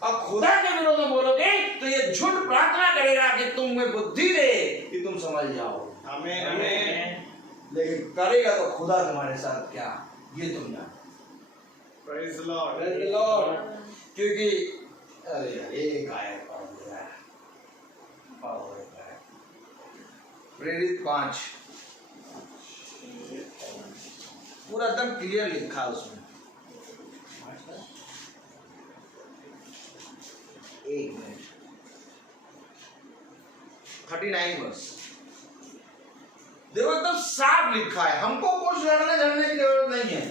और खुदा के विरोध में बोलोगे तो ये झुंड प्रार्थना करेगा कि तुम्हें बुद्धि दे कि तुम समझ जाओ। आमीन। आमीन। लेकिन करेगा तो खुदा तुम्हारे साथ क्या, ये तुम जानो। Praise the Lord. Praise the Lord. क्योंकि अरे यार एक आयत पढ़ दिया, प्रेरित 5 पूरा एकदम क्लियर लिखा है उसमें। एक मिनट, 39 वर्ष देखो एकदम साफ लिखा है। हमको कुछ लड़ने झगड़ने की जरूरत नहीं है,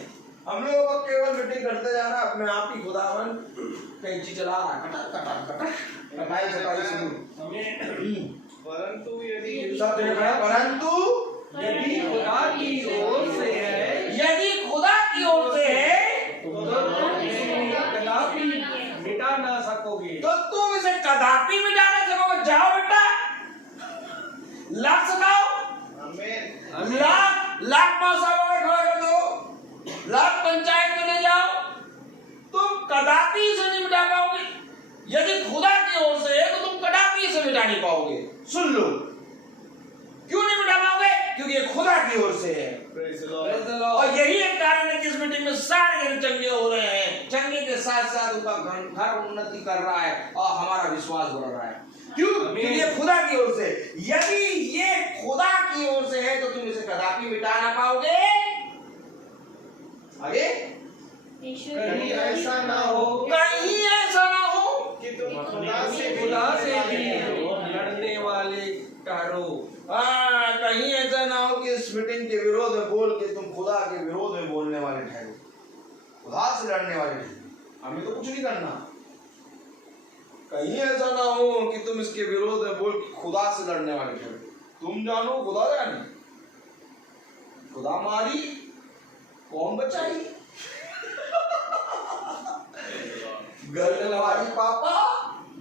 हम लोगों को केवल मीटिंग करते जाना, अपने आप ही खुदावन कैंची चला रहा कटा कटा कटा कटाई कटाई शुरू। परंतु यदि सब देखा, परंतु यदि खुदा की ओर से है, यदि खुदा की ओर से है तो तुम इसे कदापि मिटा ना सकोगे। तो तुम इसे कदापि मिटा नहीं सकोगे। जाओ बेटा, लाख सताओ, आमीन। लाख पासाओं में खड़ा कर दो, लाख पंचायत में ले जाओ, तुम कदापि इसे नहीं मिटा पाओगे। यदि खुदा की ओर से है तो तुम कदापि इसे मिटा नहीं पाओगे। सुन लो, क्यों नहीं मिटा पाओगे? क्योंकि ये खुदा की ओर से है। Praise the Praise Lord. the Lord. और यही एक कारण है कि इस मीटिंग में सारे जन चंगे हो रहे हैं, चंगे के साथ साथ उनका घर उन्नति कर रहा है और हमारा विश्वास बढ़ रहा है। क्यों? क्योंकि ये खुदा की ओर से। यदि ये खुदा की ओर से है तो तुम इसे कदापि मिटा ना पाओगे। आगे कहीं ऐसा ना हो कहीं ऐसा ना हो कि तुम खुदा से खुदा से भी लड़ने वाले ठहरो। कहीं ऐसा ना हो कि इस मीटिंग के विरोध में बोल के तुम खुदा के विरोध में बोलने वाले ठहरो, खुदा से लड़ने वाले ठहरो। हमें तो कुछ नहीं करना। कहीं ऐसा ना हो कि तुम इसके विरोध में बोल के खुदा से लड़ने वाले ठहरो। तुम जानो खुदा जाने, खुदा मारी कौन बचाई, गर्दनवारी पापा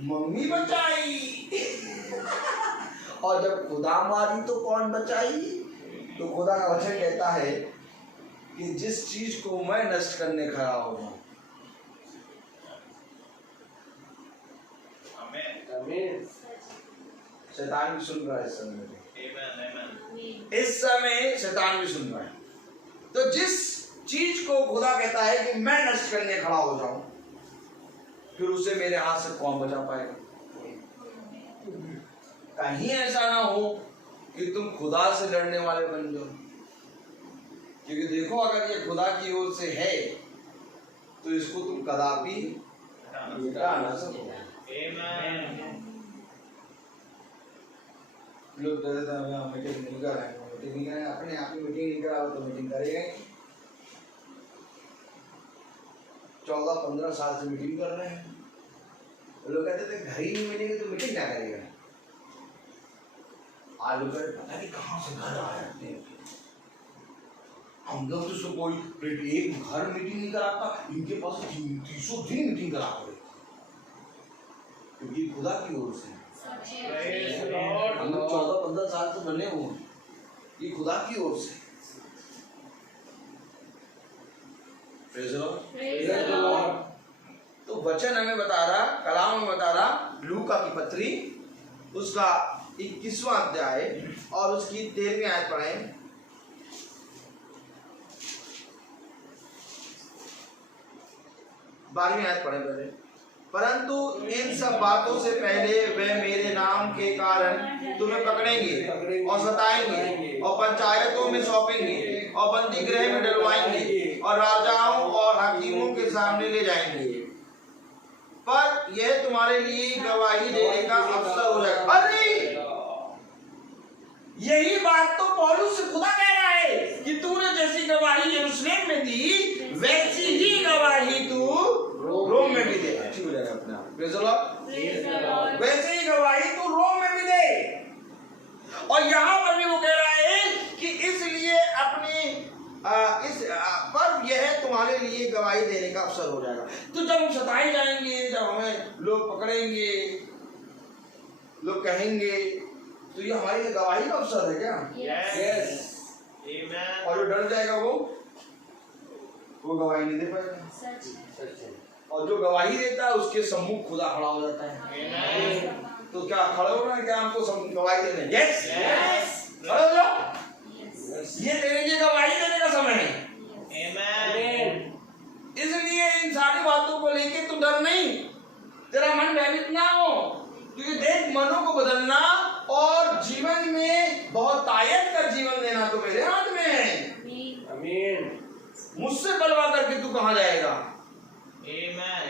मम्मी बचाई। और जब खुदा मारी तो कौन बचाई? तो खुदा का वचन कहता है कि जिस चीज को मैं नष्ट करने खड़ा हो जाऊं। आमीन। शैतान भी सुन रहा है इस समय में। Amen. Amen. इस समय शैतान भी सुन रहा है। तो जिस चीज को खुदा कहता है कि मैं नष्ट करने खड़ा हो जाऊं, फिर उसे मेरे हाथ से कौन बचा पाएगा? कहीं ऐसा ना हो कि तुम खुदा से लड़ने वाले बन जाओ। क्योंकि देखो, अगर ये खुदा की ओर से है तो इसको तुम कदापि मिटा ना सको। Amen. लोग कहते थे हमें मीटिंग नहीं कर रहे हैं, मीटिंग नहीं करें, अपने आप ही मीटिंग नहीं कराओ तो मीटिंग करेंगे। 14-15 साल से मीटिंग कर रहे हैं। लोग कहते थे घर ही नहीं मिलेंगे तो मीटिंग क्या करेगा। आज लोग पता नहीं कहाँ से घर आ जाते हैं। हम लोग तो कोई एक घर मीटिंग नहीं कराता, इनके पास 300 दिन मीटिंग कराते हैं, क्योंकि खुदा की ओर से। Praise the Lord. हम लोग 14-15 साल से बने हुए हैं, ये खुदा की ओर से। Praise the Lord. Praise the Lord. तो वचन हमें बता रहा, कलाम में बता रहा, लूका की पत्री उसका 21वां अध्याय और उसकी 13वीं आयत पढ़ें। 12वीं आयत पढ़ें पहले। परंतु इन सब बातों से पहले वे मेरे नाम के कारण तुम्हें पकड़ेंगे और सताएंगे और पंचायतों में सौंपेंगे और बंदी गृह में डलवाएंगे और राजाओं और हकीमों के सामने ले जाएंगे, पर यह तुम्हारे लिए गवाही देने का अवसर हो जाएगा। अरे यही बात तो पौलुस से खुदा कह रहा है कि तूने जैसी गवाही यरूशलेम में दी वैसी ही गवाही तू रोम में भी दे। ठीक हो जाएगा अपने आप। Praise the Lord. वैसे ही गवाही तू रोम में भी दे। और यहाँ पर भी वो कह रहा है कि इसलिए अवसर हो जाएगा। तो जब हम सताए जाएंगे, जब हमें लोग पकड़ेंगे, लोग कहेंगे, तो ये हमारे लिए गवाही का अवसर है क्या? यस। और जो डर जाएगा वो गवाही नहीं दे पाएगा। सच है। और जो गवाही देता है उसके सम्मुख खुदा खड़ा हो जाता है। तो क्या खड़े हो रहे हैं क्या हमको गवाही देने? यस, खड़े हो जाओ। ये तेरे लिए गवाही देने का समय है। इसलिए इन सारी बातों को लेके तू डर नहीं, तेरा मन भयभीत ना हो, क्योंकि देख मनों को बदलना और जीवन में बहुत तायत का जीवन देना तो मेरे हाथ में है। आमीन। मुझसे बलवा करके तू कहाँ जाएगा?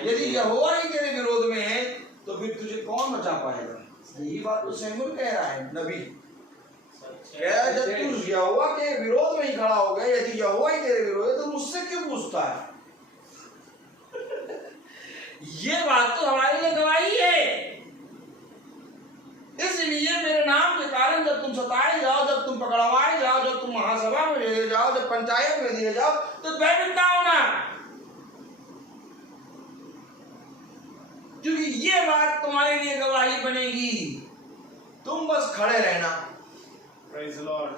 यदि यहोवा ही तेरे विरोध में है तो फिर तुझे कौन बचा पाएगा? यही बात तो शमूएल कह रहा है, नबी कह रहा है, जब तू यहोवा के विरोध में ही खड़ा हो गया, यदि यहोवा ही तेरे विरोध है तो मुझसे क्यों पूछता है? ये बात तो हमारे लिए गवाही है। इसलिए मेरे नाम के कारण जब तुम सताए जाओ, जब तुम पकड़वाए जाओ, जब तुम महासभा में ले जाओ, जब पंचायत में दिए जाओ, तो भयभीत ना होना, क्योंकि ये बात तुम्हारे लिए गवाही बनेगी। तुम बस खड़े रहना। Praise the Lord.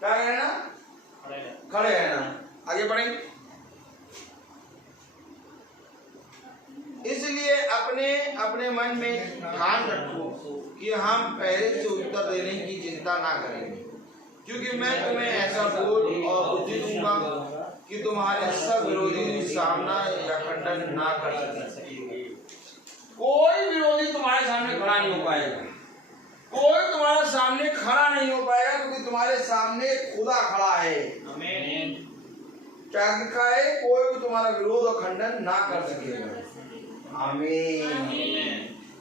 क्या रहना? खड़े रहना। आगे बढ़ेंगे। इसलिए अपने अपने मन में ध्यान रखो कि हम पहले से उत्तर देने की चिंता ना करेंगे, क्योंकि मैं तुम्हें ऐसा बोल और बुद्धि दूंगा कि तुम्हारे सब विरोधी सामना या खंडन ना कर सके। कोई विरोधी तुम्हारे सामने खड़ा नहीं हो पाएगा, कोई तुम्हारे सामने खड़ा नहीं हो पाएगा, क्योंकि तुम्हारे सामने खुदा खड़ा है। आमीन। क्या लिखा है? कोई भी तुम्हारा विरोध और खंडन ना कर सकेगा। आमीन।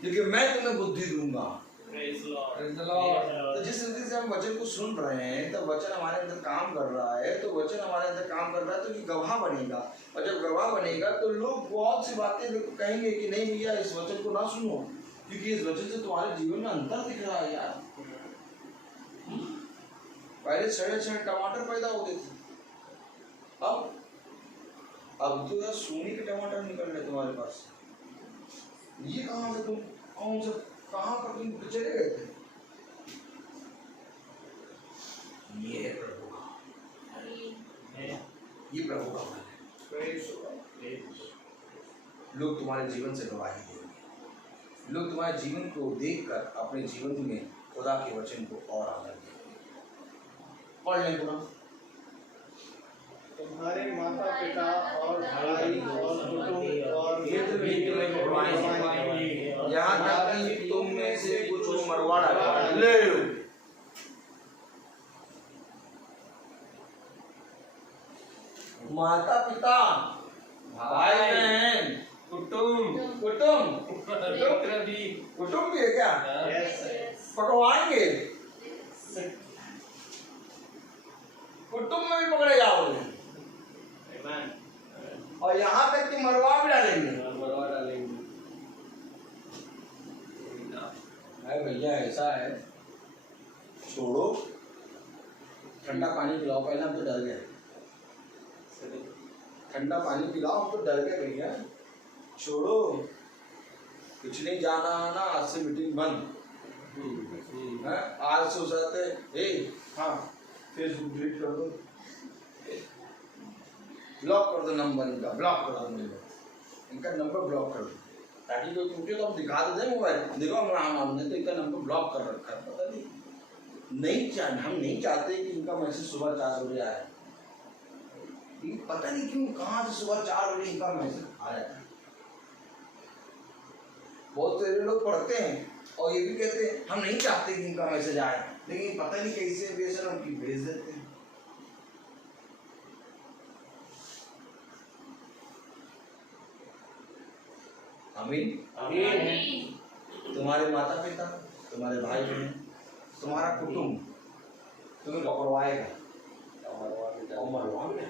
क्योंकि मैं तुम्हें बुद्धि दूंगा। तो जिस रीति से हम वचन को सुन रहे हैं, तो वचन हमारे अंदर काम कर रहा है, तो वचन हमारे अंदर काम कर रहा है, तो ये गवाह बनेगा। और जब गवाह बनेगा तो लोग बहुत सी बातें कहेंगे कि नहीं भैया इस वचन को ना सुनो, क्योंकि इस वचन से तुम्हारे जीवन में अंतर दिख रहा है यार। पहले सड़े सड़े टमाटर पैदा होते थे, अब तो यार सोने के टमाटर निकल रहे तुम्हारे पास। ये कहाँ से तुम कौन से कहाँ पर तुम चले गए थे? ये है प्रभु का, ये प्रभु का मन है। लोग तुम्हारे जीवन से गवाही देंगे, लोग तुम्हारे जीवन को देखकर अपने जीवन में खुदा के वचन को और आदर देंगे। पढ़ लें पूरा। तुम्हारे माता पिता और भाई और कुटुंब और मित्र भी तुम्हें मरवाएंगे, यहाँ तक कि तुम में से कुछ को मरवा डालेंगे। ले लो। माता पिता, भाई बहन, कुटुंब भी है क्या? पकड़वाएंगे, कुटुंब में भी पकड़े जाओगे, और यहाँ तक कि मरवा भी डालेंगे। भैया ऐसा है, छोड़ो, ठंडा पानी पिलाओ। पहले हम तो डर गए, ठंडा पानी पिलाओ, हम तो डर गए भैया। छोड़ो, कुछ नहीं, जाना आना, आज से मीटिंग बंद। आज से उसाते हाँ फेसबुक डिलीट कर दो, ब्लॉक कर दो नंबर इनका, ब्लॉक कर दो इनका नंबर ब्लॉक कर दो, ताकि कोई टूटे तो हम दिखा देते मोबाइल, देखो हमने तो इनका नंबर ब्लॉक कर रखा है। पता नहीं हम नहीं चाहते कि इनका मैसेज सुबह 4 बजे आए। पता नहीं क्यों कहाँ से सुबह 4 बजे इनका मैसेज आ जाता है। बहुत सारे लोग पढ़ते हैं और ये भी कहते हैं हम नहीं चाहते कि इनका मैसेज आए, लेकिन पता नहीं कैसे बेशरम की भेज देते हैं। आमीन। तुम्हारे माता पिता, तुम्हारे भाई बहन, तुम्हारा कुटुंब तुम्हें पकड़वाएगा और मरवाएगा।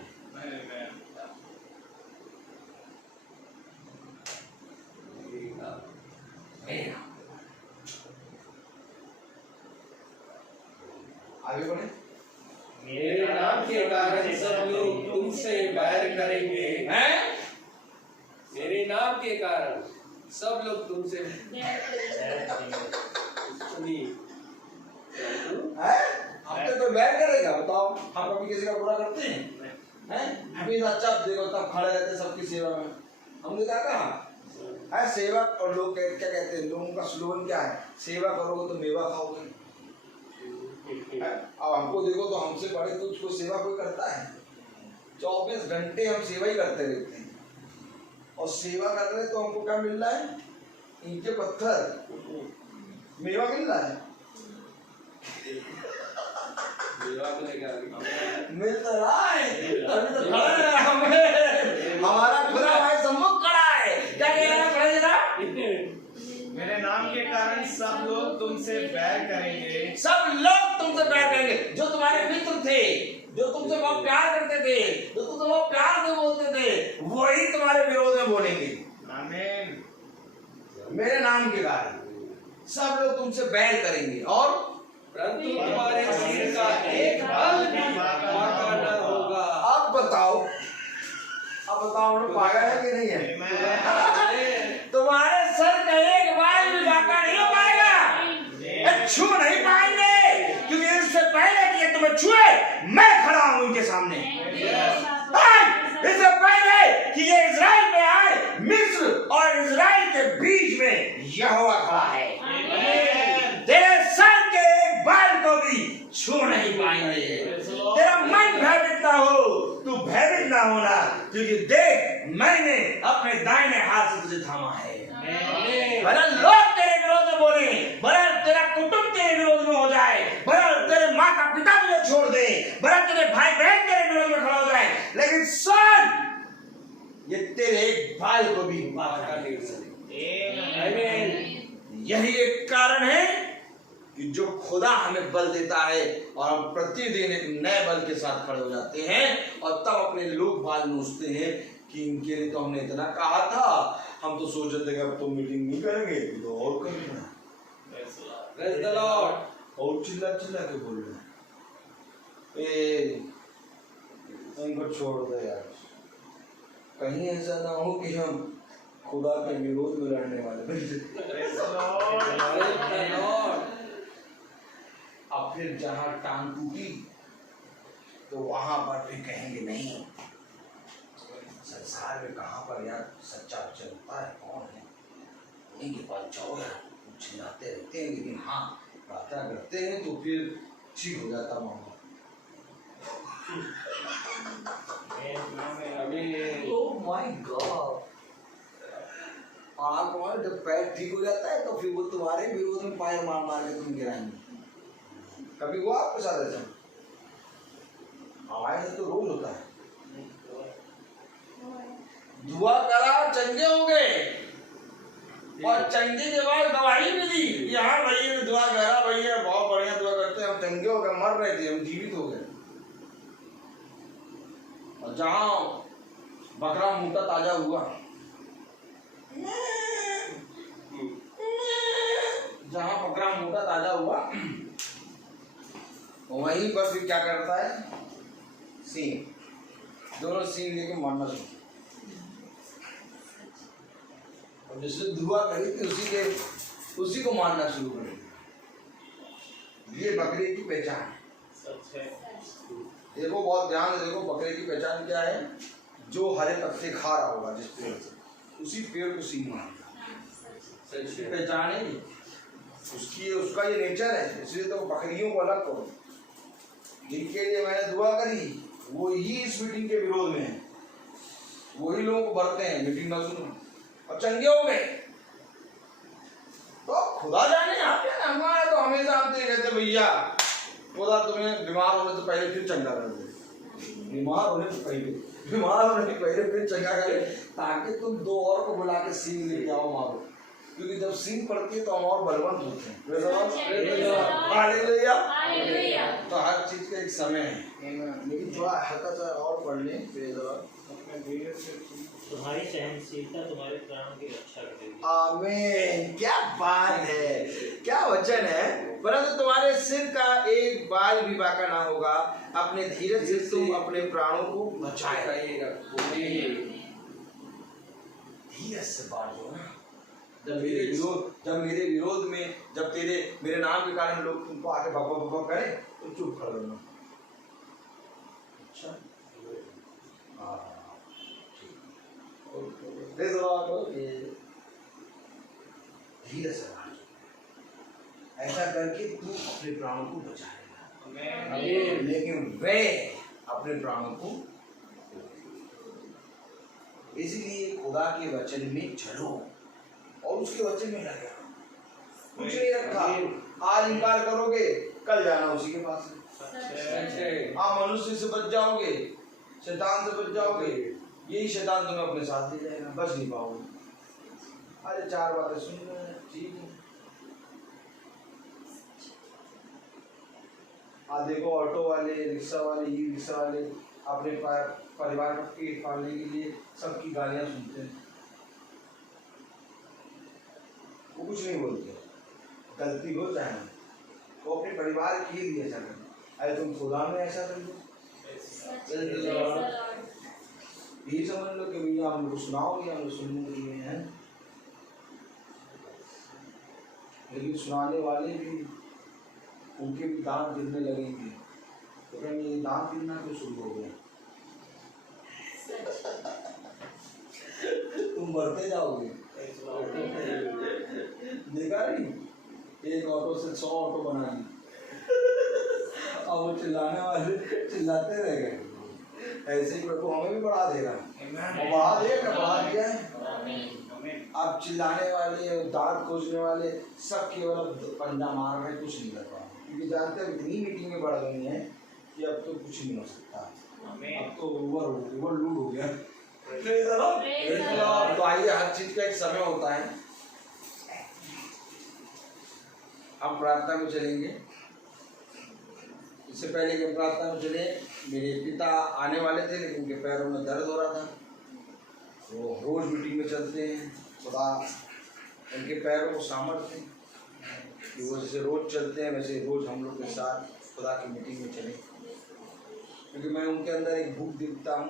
आगे बढ़े। मेरे नाम के कारण सब लोग तुमसे बैर करेंगे, हैं? नाम के कारण सब लोग तुमसे सुनिए। हमसे तो बैठ करेगा बताओ, हम कभी किसी का बुरा करते हैं? हमेशा अच्छा देखो तब खड़े रहते सबकी सेवा में। हमने कहा है सेवा, और लोग क्या कहते हैं, लोगों का स्लोगन क्या है, सेवा करोगे तो मेवा खाओगे। अब हमको देखो तो हमसे बड़े तो उसको सेवा कोई करता है? 24 घंटे हम सेवा ही करते रहते हैं, और सेवा कर रहे तो हमको क्या मिल रहा है? ईंटे पत्थर, मेवा मिल रहा है। मिल तो रहा है, अभी तो खड़ा है हमें, हमारा खुदा भाई सम्मुख खड़ा है। क्या कह रहा है पढ़े जरा? मेरे नाम के कारण सब लोग तुमसे बैर करेंगे। सब लोग तुमसे बैर करेंगे। जो तुम्हारे मित्र थे, जो तुमसे बहुत प्यार करते थे, जो तुमसे बहुत प्यार से बोलते थे, वही तुम्हारे विरोध में बोलेंगे। आमीन। मेरे नाम के कारण सब लोग तुमसे बैर करेंगे, और परंतु तुम्हारे सिर का एक बाल भी बांका न होगा। अब बताओ हम पागल है कि नहीं है? तुम्हारे सर का एक बाल भी बांका नहीं हो पाएगा, छू नहीं पाएंगे, क्योंकि इससे पहले कि ये तुम्हें छुए मैं खड़ा हूं इनके सामने। इससे पहले कि ये इजराइल में आए, मिस्र और इजराइल के बीच में यहोवा खड़ा है। तेरे सर के एक बाल को भी छू नहीं पाएंगे। तेरा मन भयभीत ना हो, तू भयभीत ना होना, क्योंकि देख मैंने अपने दाहिने हाथ से तुझे थामा है। भला लोग तेरे विरोध में बोले, भला तेरा कुटुंब तेरे विरोध में हो जाए, भला तेरे माता पिता तुझे छोड़ दे, भला तेरे भाई बहन तेरे विरोध में खड़ा हो जाए, लेकिन सुन, ये तेरे एक बाल को भी बांका नहीं कर सकते। यही एक कारण है कि जो खुदा हमें बल देता है, और हम प्रतिदिन एक नए बल के साथ खड़े हो जाते हैं, और तब अपने लोग बाल नोचते हैं कि इनके लिए तो हमने इतना कहा था, हम तो सोच रहे थे कि अब तो मीटिंग नहीं करेंगे, तो और करेंगे। और चिल्ला के बोल रहे हैं, इनको छोड़ दे यार, कहीं ऐसा ना हो कि हम खुदा के विरोध में लड़ने वाले बन जाए। अब फिर जहां टांग टूटी तो वहां पर फिर कहेंगे नहीं, संसार में कहां पर यार सच्चा चलता है, कौन है, उन्हीं के पास जाओ यार, चिल्लाते रहते हैं, लेकिन हाँ प्रार्थना करते हैं तो फिर ठीक हो जाता मामला। ओह माय गॉड, आप जब पैर ठीक हो जाता है तो फिर वो तुम्हारे विरोध में पैर मार मार के तुम गिराएंगे। कभी हुआ आपके साथ ऐसा? हमारे साथ तो रोज होता है। दुआ करा, चंगे हो गए, और चंगे के बाद दवाई मिली, यहाँ भैया ने दुआ करा, भैया बहुत बढ़िया दुआ करते हैं, हम चंगे हो गए, मर रहे थे, हम जीवित हो गए। और जहाँ बकरा मुंडा ताजा हुआ, जहाँ बकरा मुंडा ताजा हुआ, वहीं पर भी क्या करता है, सींग, दोनों सींग लेके मारना शुरू। और जिसने दुआ करी थी उसी को मारना शुरू कर दिया। ये बकरे की पहचान है। देखो बहुत ध्यान से देखो, बकरे की पहचान क्या है? जो हरे पत्ते खा रहा होगा जिस पेड़ से, उसी पेड़ को सींग मारना, पहचान है उसकी, उसका ये नेचर है। इसलिए तो बकरियों को अलग करो। जिनके लिए मैंने दुआ करी वो ही इस मीटिंग के विरोध में है, वही लोगों को भरते हैं, मीटिंग ना सुनो, और चंगे हो गए। तो खुदा जाने आपके हमारे तो हमेशा आते कहते भैया खुदा तुम्हें बीमार होने से पहले फिर चंगा कर दे, बीमार होने से पहले फिर चंगा करे, ताकि तुम दो और को बुला के सींग लेके आओ मारो, क्योंकि जब सींग पड़ती है तो हम और बलवंत होते हैं। हालेलुया। तो हर चीज का एक समय है, लेकिन थोड़ा हल्का सा और पढ़ लें। तुम्हारी सहनशीलता तुम्हारे प्राणों की रक्षा करेगी। आमीन। क्या बात है, क्या वचन है। परंतु तुम्हारे सिर का एक बाल भी बांका ना होगा, अपने धीरज से तुम अपने प्राणों को बचाए रखोगे। धीरज से बात हो ना। जब मेरे विरोध में, जब मेरे नाम के कारण लोग तुमको आके बकबक करें तो चुप कर देना। अच्छा, धीरज से बात, ऐसा करके तू अपने प्राणों को बचाएगा, लेकिन वे अपने प्राणों को। इसलिए खुदा के वचन में चलो और उसके वचन में लगे। कुछ नहीं रखा, आज इनकार करोगे कल जाना उसी के पास। आप मनुष्य से बच जाओगे, शैतान से बच जाओगे, यही शैतान तुम्हें अपने साथ ले जाएगा, बच नहीं पाओगे। अरे 4 बातें सुन लो, ठीक है। आज देखो ऑटो वाले, रिक्शा वाले, ई रिक्शा वाले अपने परिवार का पेट पालने के लिए सबकी गालियां सुनते हैं, वो कुछ नहीं बोलते। गलती हो चाहे वो अपने परिवार के लिए ऐसा करें। अरे तुम खुदा में ऐसा कर दो, यही समझ लो कि भैया हम लोग सुनाओगे, हम लोग सुनने के लिए हैं। लेकिन सुनाने वाले भी, उनके भी दांत गिरने लगेंगे, तो कहेंगे ये दांत गिरना तो शुरू हो गया, तुम बढ़ते जाओगे। देखा नहीं, एक ऑटो से 100 ऑटो बना ली, और वो चिल्लाने वाले चिल्लाते रह गए। ऐसे ही प्रभु हमें भी बढ़ा देगा, और बढ़ा देगा, बढ़ा दिया है। अब चिल्लाने वाले, दांत खोजने वाले सब केवल पंजा मार रहे, कुछ नहीं कर पा रहे, क्योंकि जानते हैं इतनी मीटिंग में बढ़ गई है कि अब तो कुछ नहीं हो सकता। अब तो ओवरलोड हो गया। तो आइए, हर चीज का एक समय होता है। हम प्रार्थना में चलेंगे। इससे पहले कि प्रार्थना में चले, मेरे पिता आने वाले थे लेकिन उनके पैरों में दर्द हो रहा था। वो रोज मीटिंग में चलते हैं, खुदा उनके पैरों को सामर्थ्य है कि वो जैसे रोज चलते हैं वैसे रोज हम लोग के साथ खुदा की मीटिंग में चले, क्योंकि मैं उनके अंदर एक भूख देखता हूँ।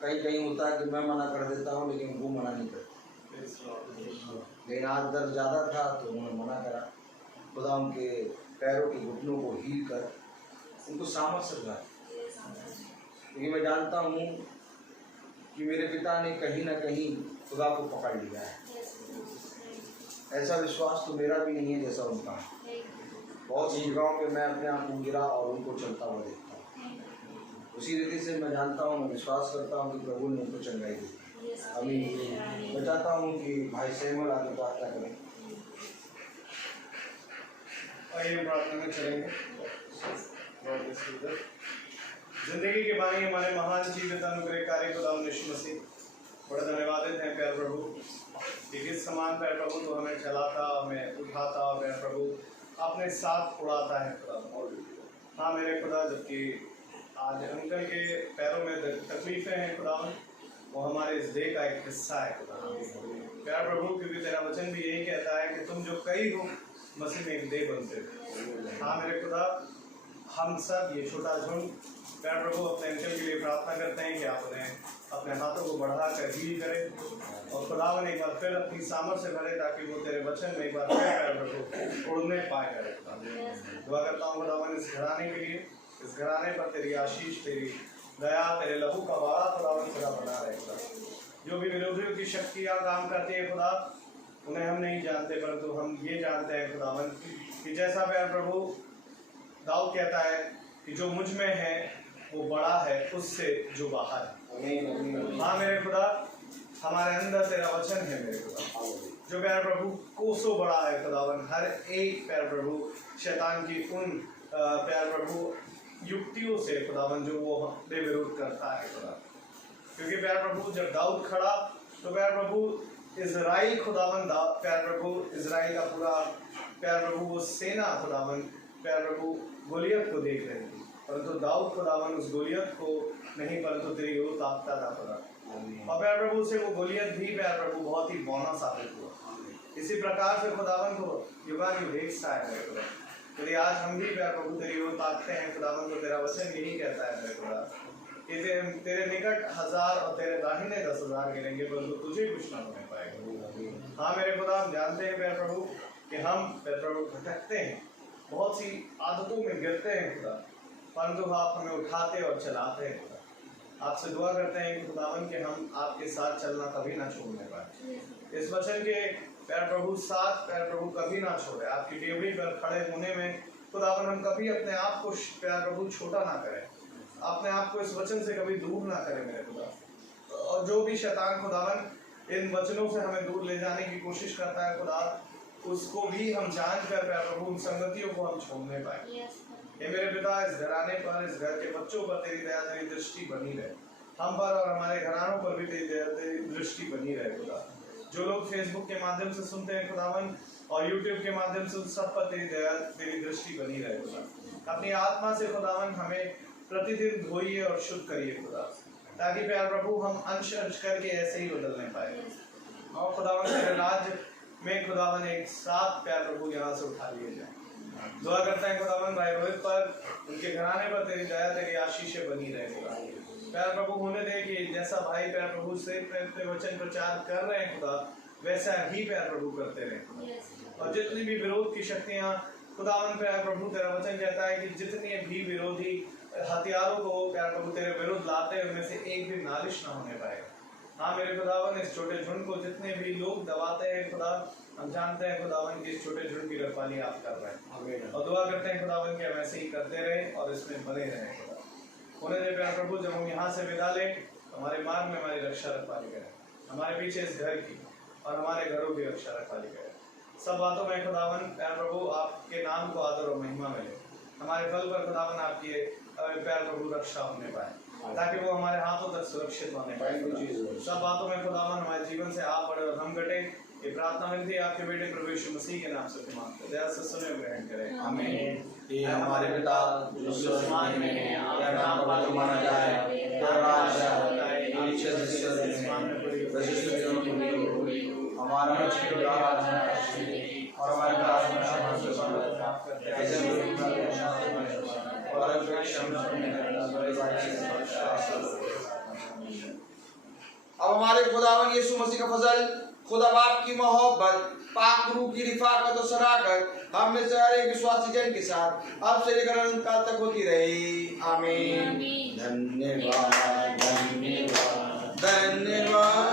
कहीं कहीं होता है कि मैं मना कर देता हूँ लेकिन वो मना नहीं करते, लेकिन आज दर्द ज़्यादा था तो उन्होंने मना करा। खुदा उनके पैरों के घुटनों को हील कर उनको सामर्थ्य दिला, क्योंकि मैं जानता हूँ कि मेरे पिता ने कहीं ना कहीं खुदा को पकड़ लिया है। ऐसा विश्वास तो मेरा भी नहीं है जैसा उनका है। बहुत सी जगहों पे मैं अपने आप को गिरा और उनको चलता हुआ देखता हूँ। उसी रीति से मैं जानता हूँ, मैं विश्वास करता हूँ कि प्रभु ने उनको चंगाई दी। अभी मैं चाहता हूँ कि भाई सैमुअल आगे प्रार्थना करें। आइए प्रार्थना में चलेंगे। जिंदगी के बानी हमारे महान जीवित अनुग्रहकारी खुदा यीशु मसीह, बड़ा धन्यवादित हैं प्यार प्रभु, किस समान प्यार प्रभु तो हमें चलाता, हमें उठाता प्यार प्रभु, अपने साथ उड़ाता है खुदा। हाँ मेरे खुदा, जबकि आज अंकल के पैरों में तकलीफें हैं खुदा, वो हमारे इस देह का एक हिस्सा है खुदा प्यार प्रभु, क्योंकि तेरा वचन भी यही कहता है कि तुम जो कई हो मसीह में एक देह बनते हो। हाँ मेरे खुदा, हम सब ये छोटा झुंड प्यार प्रभु अपने अंकल के लिए प्रार्थना करते हैं कि आप उन्हें अपने हाथों को बढ़ाकर हील करें और खुदावन एक बार फिर अपनी सामर्थ्य से भरे, ताकि वो तेरे वचन में एक बार फिर प्यार प्रभु उड़ने पाए करें। दुआ करता हूँ खुदावन इस घराने के लिए, इस घराने पर तेरी आशीष, तेरी दया, तेरे लहू का वारा खुदावन खुदा बना रहे खुदा। जो भी विरोधियों की शक्तियाँ काम करती है खुदा, उन्हें हम नहीं जानते, परंतु हम ये जानते हैं खुदावन कि जैसा प्यार प्रभु दाऊद कहता है कि जो मुझ में है वो बड़ा है उससे जो बाहर है। हाँ मेरे खुदा, हमारे अंदर तेरा वचन है मेरे खुदा, जो प्यार प्रभु कोसों बड़ा है खुदावन। हर एक प्यार प्रभु शैतान की उन प्यार प्रभु युक्तियों से खुदावन जो वो बेविरोध करता है खुदा, क्योंकि प्यार प्रभु जब दाऊद खड़ा तो प्यार प्रभु इजराइल खुदावन प्यार प्रभु इजराइल का पूरा प्यार प्रभु वो सेना खुदावन प्यार प्रभु गोलियत को देख रही थी, परंतु दाऊद खुदावन उस गोलियत को नहीं परंतु तेरी ओर ताकता था खुदा। और प्यार प्रभु से वो गोलियत भी प्यार प्रभु बहुत ही बौना साबित हुआ। इसी प्रकार से खुदावन को युगानुयुग देखता है मेरे खुदा, यदि आज हम भी प्यार प्रभु तेरी ओर ताकते हैं खुदावन को तेरा वचन यही कहता है मेरे खुदा कि तेरे निकट 1000 और तेरे दाहिने 10,000 गिरेंगे परंतु तुझे कुछ ना होने पाएगा। हाँ मेरे खुदा, हम जानते हैं प्यारे प्रभु कि हम प्यारे प्रभु भटकते हैं, बहुत सी आदतों में गिरते हैं खुदा, परंतु आप हमें उठाते और चलाते हैं खुदा। आपसे दुआ करते हैं कि खुदावन के हम आपके साथ चलना कभी ना छोड़ने पाए। इस वचन के प्यारे प्रभु साथ प्यारे प्रभु कभी ना छोड़े। आपकी डेवड़ी पर खड़े होने में खुदावन हम कभी अपने आप को प्यारे प्रभु छोटा ना करें, अपने आप को इस वचन से कभी दूर ना करें मेरे खुदा। और जो भी शैतान खुदावन इन वचनों से हमें दूर ले जाने की कोशिश करता है खुदा, उसको भी हम जान कर प्यारे प्रभु उन संगतियों को हम छोड़ने पाए। ये मेरे पिता, इस घराने पर, इस घर के बच्चों पर तेरी दया, तेरी दृष्टि बनी रहे, हम पर और हमारे घरानों पर भी तेरी दया, तेरी दृष्टि बनी रहे खुदा। जो लोग फेसबुक के माध्यम से सुनते हैं खुदावन और यूट्यूब के माध्यम से, सब पर तेरी दया, तेरी दृष्टि बनी रहे खुदा। अपनी आत्मा से खुदावन हमें प्रतिदिन धोइए और शुद्ध करिए खुदा, ताकि प्यार प्रभु हम अंश अंश करके ऐसे ही बदलने पाए और खुदावन तेरे राज्य में खुदावन एक साथ प्यार प्रभु यहाँ से उठा लिए जाए। दुआ करते हैं खुदावन भाई रोहित पर, उनके घराने पर तेरी दया, तेरी आशीषें बनी रहे खुदा। प्यार प्रभु होने दे कि जैसा भाई प्यार प्रभु से वचन प्रचार कर रहे हैं खुदा, वैसा ही प्यार प्रभु करते रहे खुदा। और जितनी भी विरोध की शक्तियाँ खुदावन प्यार प्रभु, तेरा वचन कहता है कि जितने भी विरोधी हथियारों को प्यार प्रभु तेरे विरुद्ध लाते हैं, उनमें से एक भी नालिश ना होने पाएगा। हाँ मेरे खुदावन, इस छोटे झुंड को जितने भी लोग दबाते हैं खुदा, हम जानते हैं खुदावन की इस छोटे झुंड की रखवाली आप कर रहे हैं और दुआ करते हैं खुदावन कि हम ऐसे ही करते रहें और इसमें बने रहें खुदा। होने दे प्यार प्रभु, जब हम यहाँ से विदा लें हमारे मार्ग में हमारी रक्षा रखवाली करें, हमारे पीछे इस घर की और हमारे घरों की रक्षा रखवाली करें। सब बातों में खुदावन प्यार प्रभु आपके नाम को आदर और महिमा मिले। हमारे फल पर खुदावन आपकी प्यार प्रभु रक्षा होने पाए, ताकि वो हमारे हाथों तक सुरक्षित होने पाए। सब बातों में खुदावन हमारे जीवन से आप बढ़े और हम घटे। ये प्रार्थना मिलती है आपके बेटे प्रभु यीशु मसीह के नाम से मांगते हैं, दया से सुने ग्रहण करें, आमीन। ये हमारे पिता जो आसमान में है, तेरा नाम पवित्र माना जाए, तेरा राज्य आए, तेरी इच्छा जैसे आसमान में पूरी हो, हमारा और हमारे अब हमारे खुदावन यीशु मसीह का फजल, खुदा बाप की मोहब्बत, पाक रूह की रिफाकत और शराकत हम में से हर एक विश्वासी जन के साथ अब से लेकर अनंत काल तक होती रही, आमीन। धन्यवाद धन्यवाद धन्यवाद।